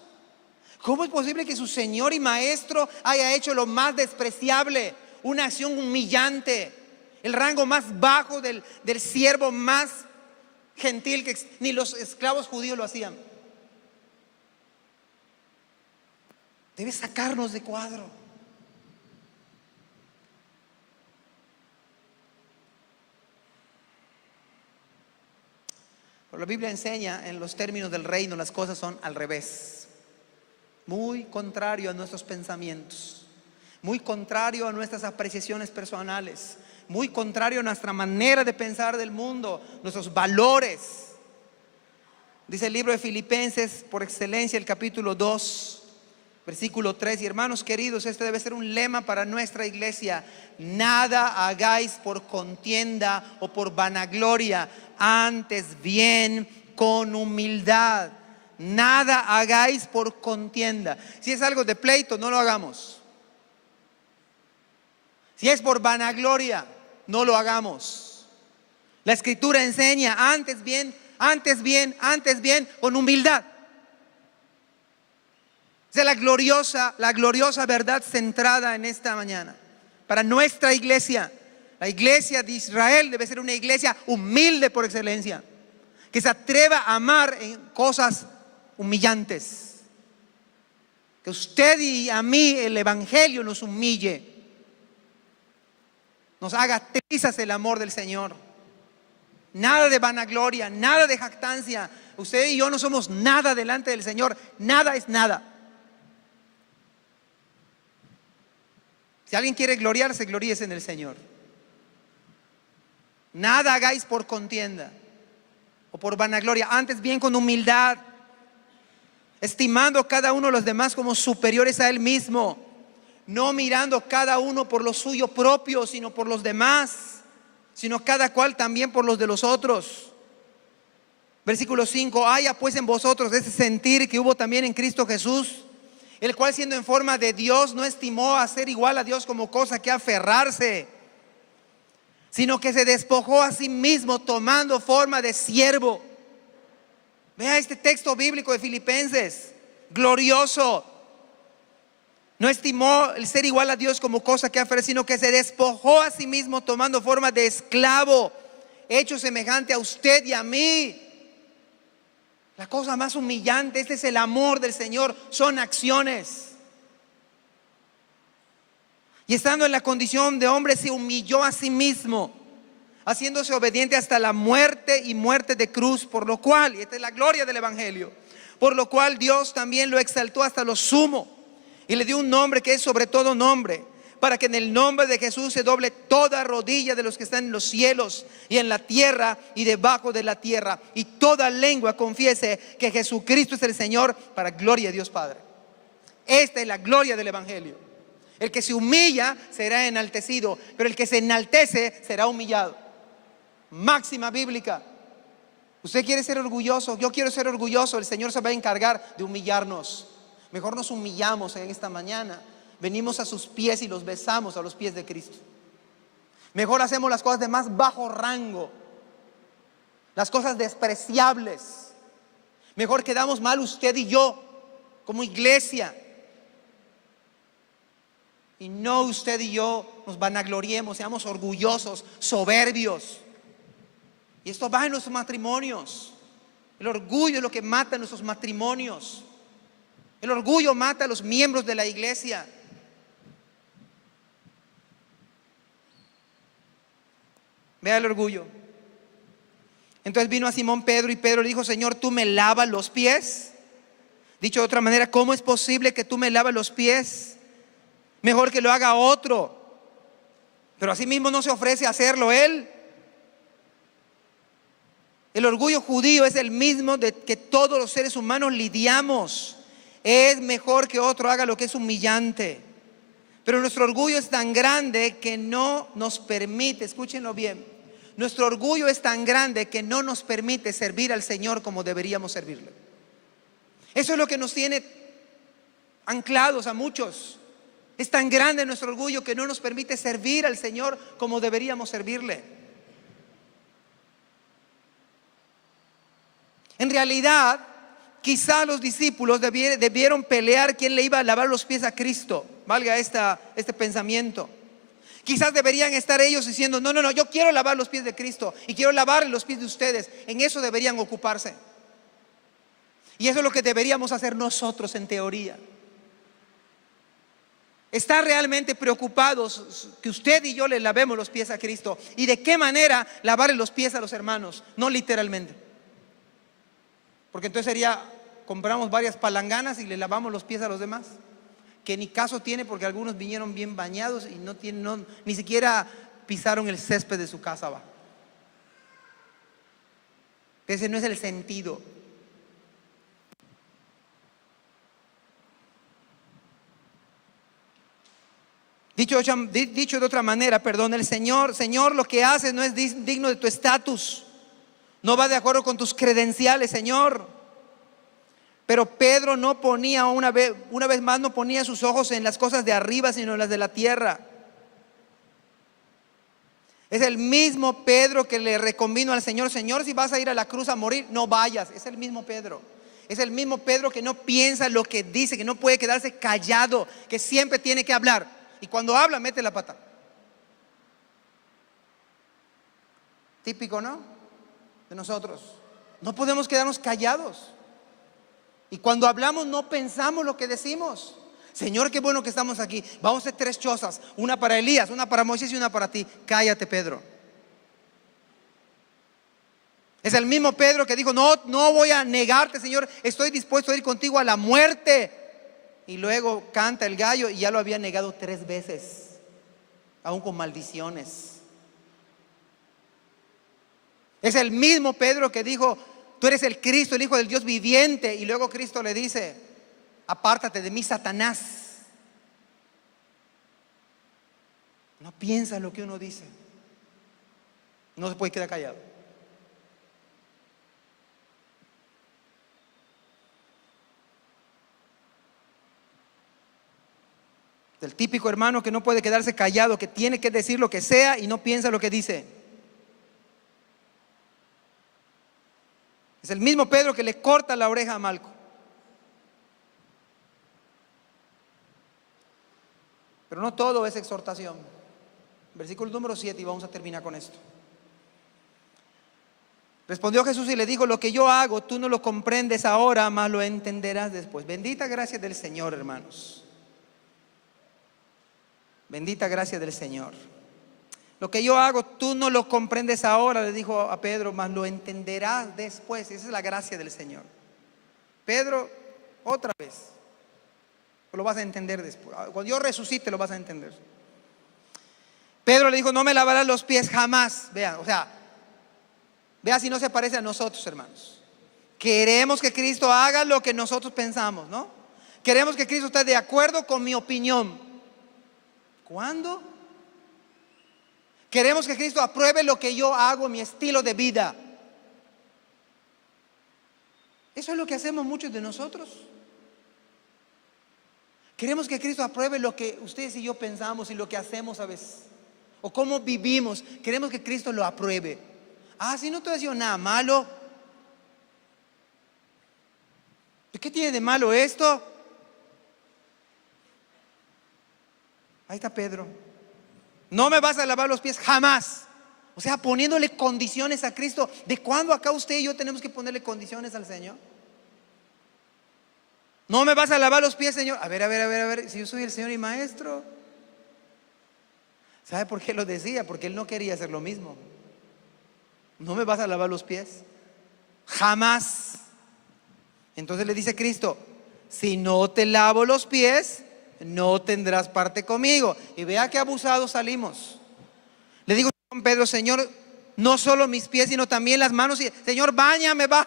¿Cómo es posible que su Señor y Maestro haya hecho lo más despreciable, una acción humillante, el rango más bajo del siervo más gentil que ni los esclavos judíos lo hacían? Debe sacarnos de cuadro. Pero la Biblia enseña en los términos del reino las cosas son al revés. Muy contrario a nuestros pensamientos, muy contrario a nuestras apreciaciones personales, muy contrario a nuestra manera de pensar del mundo, nuestros valores. Dice el libro de Filipenses, por excelencia, el capítulo 2. Versículo 3, y hermanos queridos, este debe ser un lema para nuestra iglesia: nada hagáis por contienda o por vanagloria, antes bien con humildad. Nada hagáis por contienda. Si es algo de pleito, no lo hagamos. Si es por vanagloria, no lo hagamos. La Escritura enseña antes bien con humildad. Es la gloriosa verdad centrada en esta mañana. Para nuestra iglesia, la iglesia de Israel debe ser una iglesia humilde por excelencia, que se atreva a amar en cosas humillantes. Que usted y a mí el evangelio nos humille, nos haga trizas el amor del Señor. Nada de vanagloria, nada de jactancia. Usted y yo no somos nada delante del Señor. Nada es nada. Si alguien quiere gloriarse, gloríese en el Señor. Nada hagáis por contienda o por vanagloria, antes bien con humildad, estimando cada uno a los demás como superiores a él mismo, no mirando cada uno por lo suyo propio, sino por los demás, sino cada cual también por los de los otros. Versículo 5, haya pues en vosotros ese sentir que hubo también en Cristo Jesús, el cual siendo en forma de Dios no estimó a ser igual a Dios como cosa que aferrarse, sino que se despojó a sí mismo tomando forma de siervo. Vea este texto bíblico de Filipenses, glorioso. No estimó el ser igual a Dios como cosa que aferrarse, sino que se despojó a sí mismo tomando forma de esclavo, hecho semejante a usted y a mí. La cosa más humillante, este es el amor del Señor, son acciones. Y estando en la condición de hombre, se humilló a sí mismo, haciéndose obediente hasta la muerte y muerte de cruz, por lo cual, y esta es la gloria del Evangelio, por lo cual Dios también lo exaltó hasta lo sumo y le dio un nombre que es sobre todo nombre, para que en el nombre de Jesús se doble toda rodilla de los que están en los cielos y en la tierra y debajo de la tierra, y toda lengua confiese que Jesucristo es el Señor, para gloria de Dios Padre. Esta es la gloria del Evangelio. El que se humilla será enaltecido, pero el que se enaltece será humillado. Máxima bíblica. Usted quiere ser orgulloso, yo quiero ser orgulloso, el Señor se va a encargar de humillarnos. Mejor nos humillamos en esta mañana. Venimos a sus pies y los besamos a los pies de Cristo. Mejor hacemos las cosas de más bajo rango, las cosas despreciables. Mejor quedamos mal usted y yo como iglesia, y no usted y yo nos vanagloriemos, seamos orgullosos, soberbios. Y esto va en nuestros matrimonios. El orgullo es lo que mata nuestros matrimonios. El orgullo mata a los miembros de la iglesia. Vea el orgullo. Entonces vino a Simón Pedro, y Pedro le dijo: Señor, ¿tú me lavas los pies? Dicho de otra manera, ¿cómo es posible que tú me lavas los pies? Mejor que lo haga otro. Pero así mismo no se ofrece a hacerlo él. El orgullo judío es el mismo de que todos los seres humanos lidiamos. Es mejor que otro haga lo que es humillante. Pero nuestro orgullo es tan grande que no nos permite, escúchenlo bien, nuestro orgullo es tan grande que no nos permite servir al Señor como deberíamos servirle. Eso es lo que nos tiene anclados a muchos. Es tan grande nuestro orgullo que no nos permite servir al Señor como deberíamos servirle. En realidad, quizá los discípulos debieron pelear quién le iba a lavar los pies a Cristo. Valga este pensamiento. Quizás deberían estar ellos diciendo: no, yo quiero lavar los pies de Cristo y quiero lavar los pies de ustedes. En eso deberían ocuparse. Y eso es lo que deberíamos hacer nosotros en teoría. Estar realmente preocupados que usted y yo le lavemos los pies a Cristo. ¿Y de qué manera lavarle los pies a los hermanos? No literalmente. Porque entonces sería: compramos varias palanganas y le lavamos los pies a los demás. Que ni caso tiene, porque algunos vinieron bien bañados y ni siquiera pisaron el césped de su casa. Ese no es el sentido. Dicho de otra manera, perdón, el Señor, lo que hace no es digno de tu estatus. No va de acuerdo con tus credenciales, Señor. Pero Pedro no ponía una vez más, no ponía sus ojos en las cosas de arriba, sino en las de la tierra. Es el mismo Pedro que le reconvino al Señor: Señor, si vas a ir a la cruz a morir, no vayas. Es el mismo Pedro. Es el mismo Pedro que no piensa lo que dice, que no puede quedarse callado, que siempre tiene que hablar. Y cuando habla, mete la pata. Típico, ¿no? De nosotros. No podemos quedarnos callados. Y cuando hablamos no pensamos lo que decimos. Señor, qué bueno que estamos aquí. Vamos a hacer 3 chozas: una para Elías, una para Moisés y una para ti. Cállate, Pedro. Es el mismo Pedro que dijo: no voy a negarte, Señor, estoy dispuesto a ir contigo a la muerte. Y luego canta el gallo y ya lo había negado 3 veces, aún con maldiciones. Es el mismo Pedro que dijo: tú eres el Cristo, el Hijo del Dios viviente. Y luego Cristo le dice: apártate de mí, Satanás. No piensa lo que uno dice. No se puede quedar callado. El típico hermano que no puede quedarse callado, que tiene que decir lo que sea y no piensa lo que dice. Es el mismo Pedro que le corta la oreja a Malco. Pero no todo es exhortación. Versículo número 7, y vamos a terminar con esto. Respondió Jesús y le dijo: lo que yo hago tú no lo comprendes ahora, mas lo entenderás después. Bendita gracia del Señor, hermanos. Bendita gracia del Señor. Lo que yo hago, tú no lo comprendes ahora, le dijo a Pedro, mas lo entenderás después. Esa es la gracia del Señor. Pedro, otra vez, lo vas a entender después. Cuando yo resucite lo vas a entender. Pedro le dijo, no me lavarás los pies jamás. Vean, o sea, vea si no se parece a nosotros, hermanos. Queremos que Cristo haga lo que nosotros pensamos, ¿no? Queremos que Cristo esté de acuerdo con mi opinión. ¿Cuándo? Queremos que Cristo apruebe lo que yo hago, mi estilo de vida. Eso es lo que hacemos muchos de nosotros. Queremos que Cristo apruebe lo que ustedes y yo pensamos y lo que hacemos a veces, o cómo vivimos. Queremos que Cristo lo apruebe. Si no estoy haciendo nada malo, ¿qué tiene de malo esto? Ahí está Pedro. No me vas a lavar los pies jamás. O sea, poniéndole condiciones a Cristo. ¿De cuándo acá usted y yo tenemos que ponerle condiciones al Señor? No me vas a lavar los pies, Señor. A ver, si yo soy el Señor y Maestro. ¿Sabe por qué lo decía? Porque Él no quería hacer lo mismo. No me vas a lavar los pies jamás. Entonces le dice Cristo, si no te lavo los pies, no tendrás parte conmigo. Y vea qué abusados salimos. Le digo a Pedro, Señor, no solo mis pies, sino también las manos. Señor, báñame, va.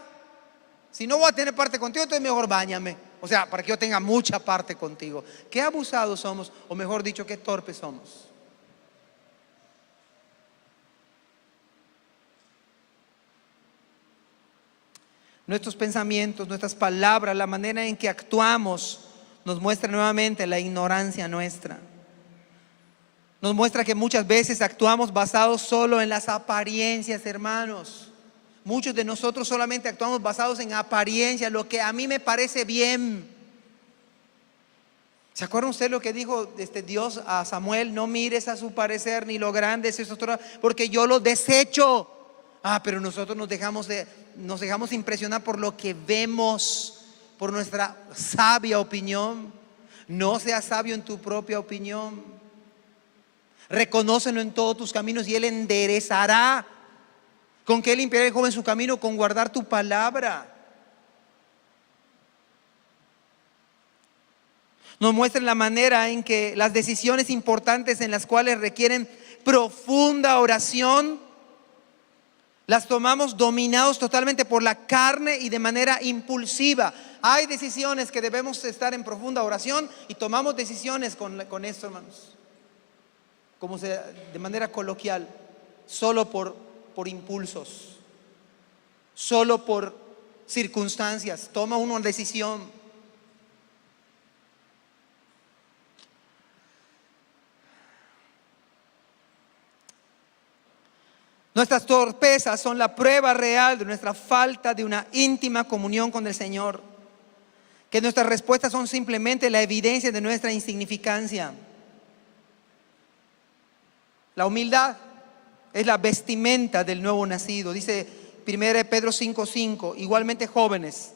Si no voy a tener parte contigo, entonces mejor báñame. O sea, para que yo tenga mucha parte contigo. Qué abusados somos, o mejor dicho, qué torpes somos. Nuestros pensamientos, nuestras palabras, la manera en que actuamos nos muestra nuevamente la ignorancia nuestra. Nos muestra que muchas veces actuamos basados solo en las apariencias, hermanos. Muchos de nosotros solamente actuamos basados en apariencias, lo que a mí me parece bien. ¿Se acuerdan ustedes lo que dijo Dios a Samuel? No mires a su parecer ni lo grande, porque yo lo desecho. Pero nosotros nos dejamos impresionar por lo que vemos, por nuestra sabia opinión. No seas sabio en tu propia opinión. Reconócelo en todos tus caminos y Él enderezará. ¿Con qué limpiará el joven su camino? Con guardar tu palabra. Nos muestran la manera en que las decisiones importantes en las cuales requieren profunda oración, las tomamos dominados totalmente por la carne y de manera impulsiva. Hay decisiones que debemos estar en profunda oración y tomamos decisiones con esto, hermanos, de manera coloquial, solo por impulsos, solo por circunstancias. Toma uno una decisión. Nuestras torpezas son la prueba real de nuestra falta de una íntima comunión con el Señor. Que nuestras respuestas son simplemente la evidencia de nuestra insignificancia. La humildad es la vestimenta del nuevo nacido. Dice 1 Pedro 5:5, igualmente jóvenes,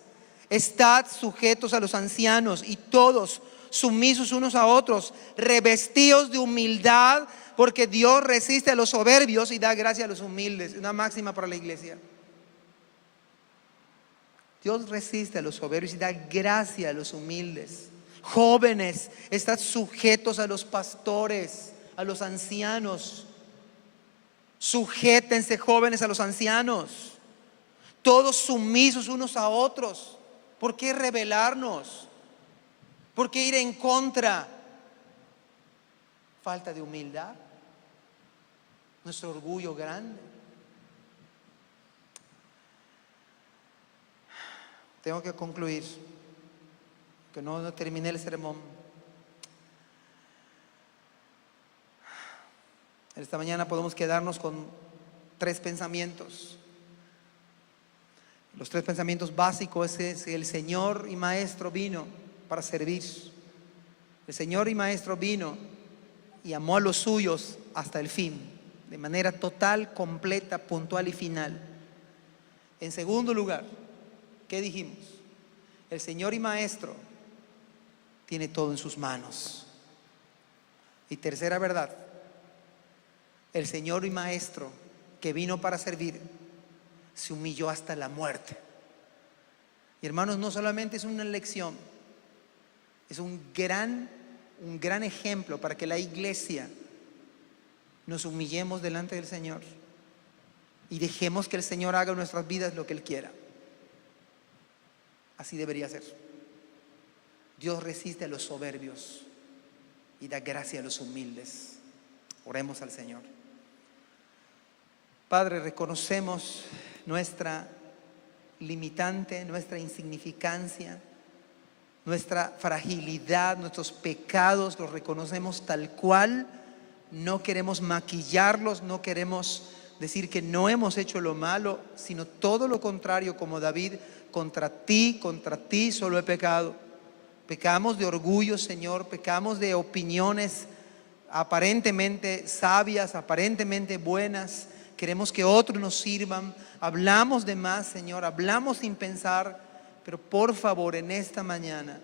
estad sujetos a los ancianos y todos sumisos unos a otros, revestidos de humildad, porque Dios resiste a los soberbios y da gracia a los humildes. Una máxima para la iglesia. Dios resiste a los soberbios y da gracia a los humildes. Jóvenes, estad sujetos a los pastores, a los ancianos. Sujétense, jóvenes, a los ancianos. Todos sumisos unos a otros. ¿Por qué rebelarnos? ¿Por qué ir en contra? Falta de humildad, nuestro orgullo grande. Tengo que concluir, que no terminé el sermón. Esta mañana podemos quedarnos con 3 pensamientos. Los 3 pensamientos básicos es que el Señor y Maestro vino para servir. El Señor y Maestro vino y amó a los suyos hasta el fin, de manera total, completa, puntual y final. En segundo lugar, ¿qué dijimos? El Señor y Maestro tiene todo en sus manos. Y tercera verdad, el Señor y Maestro que vino para servir, se humilló hasta la muerte. Y hermanos, no solamente es una lección, es un gran ejemplo para que la iglesia nos humillemos delante del Señor y dejemos que el Señor haga en nuestras vidas lo que Él quiera. Así debería ser. Dios resiste a los soberbios y da gracia a los humildes. Oremos al Señor. Padre, reconocemos nuestra limitante, nuestra insignificancia, nuestra fragilidad, nuestros pecados, los reconocemos tal cual. No queremos maquillarlos, no queremos decir que no hemos hecho lo malo, sino todo lo contrario, como David: contra ti solo he pecado. Pecamos de orgullo, Señor, pecamos de opiniones aparentemente sabias, aparentemente buenas. Queremos que otros nos sirvan, hablamos de más, Señor, hablamos sin pensar, pero por favor, en esta mañana,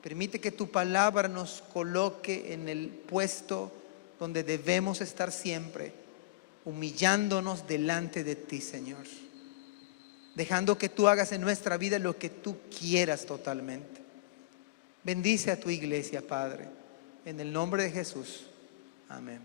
permite que tu palabra nos coloque en el puesto donde debemos estar siempre, humillándonos delante de ti, Señor, dejando que tú hagas en nuestra vida lo que tú quieras totalmente. Bendice a tu iglesia, Padre, en el nombre de Jesús. Amén.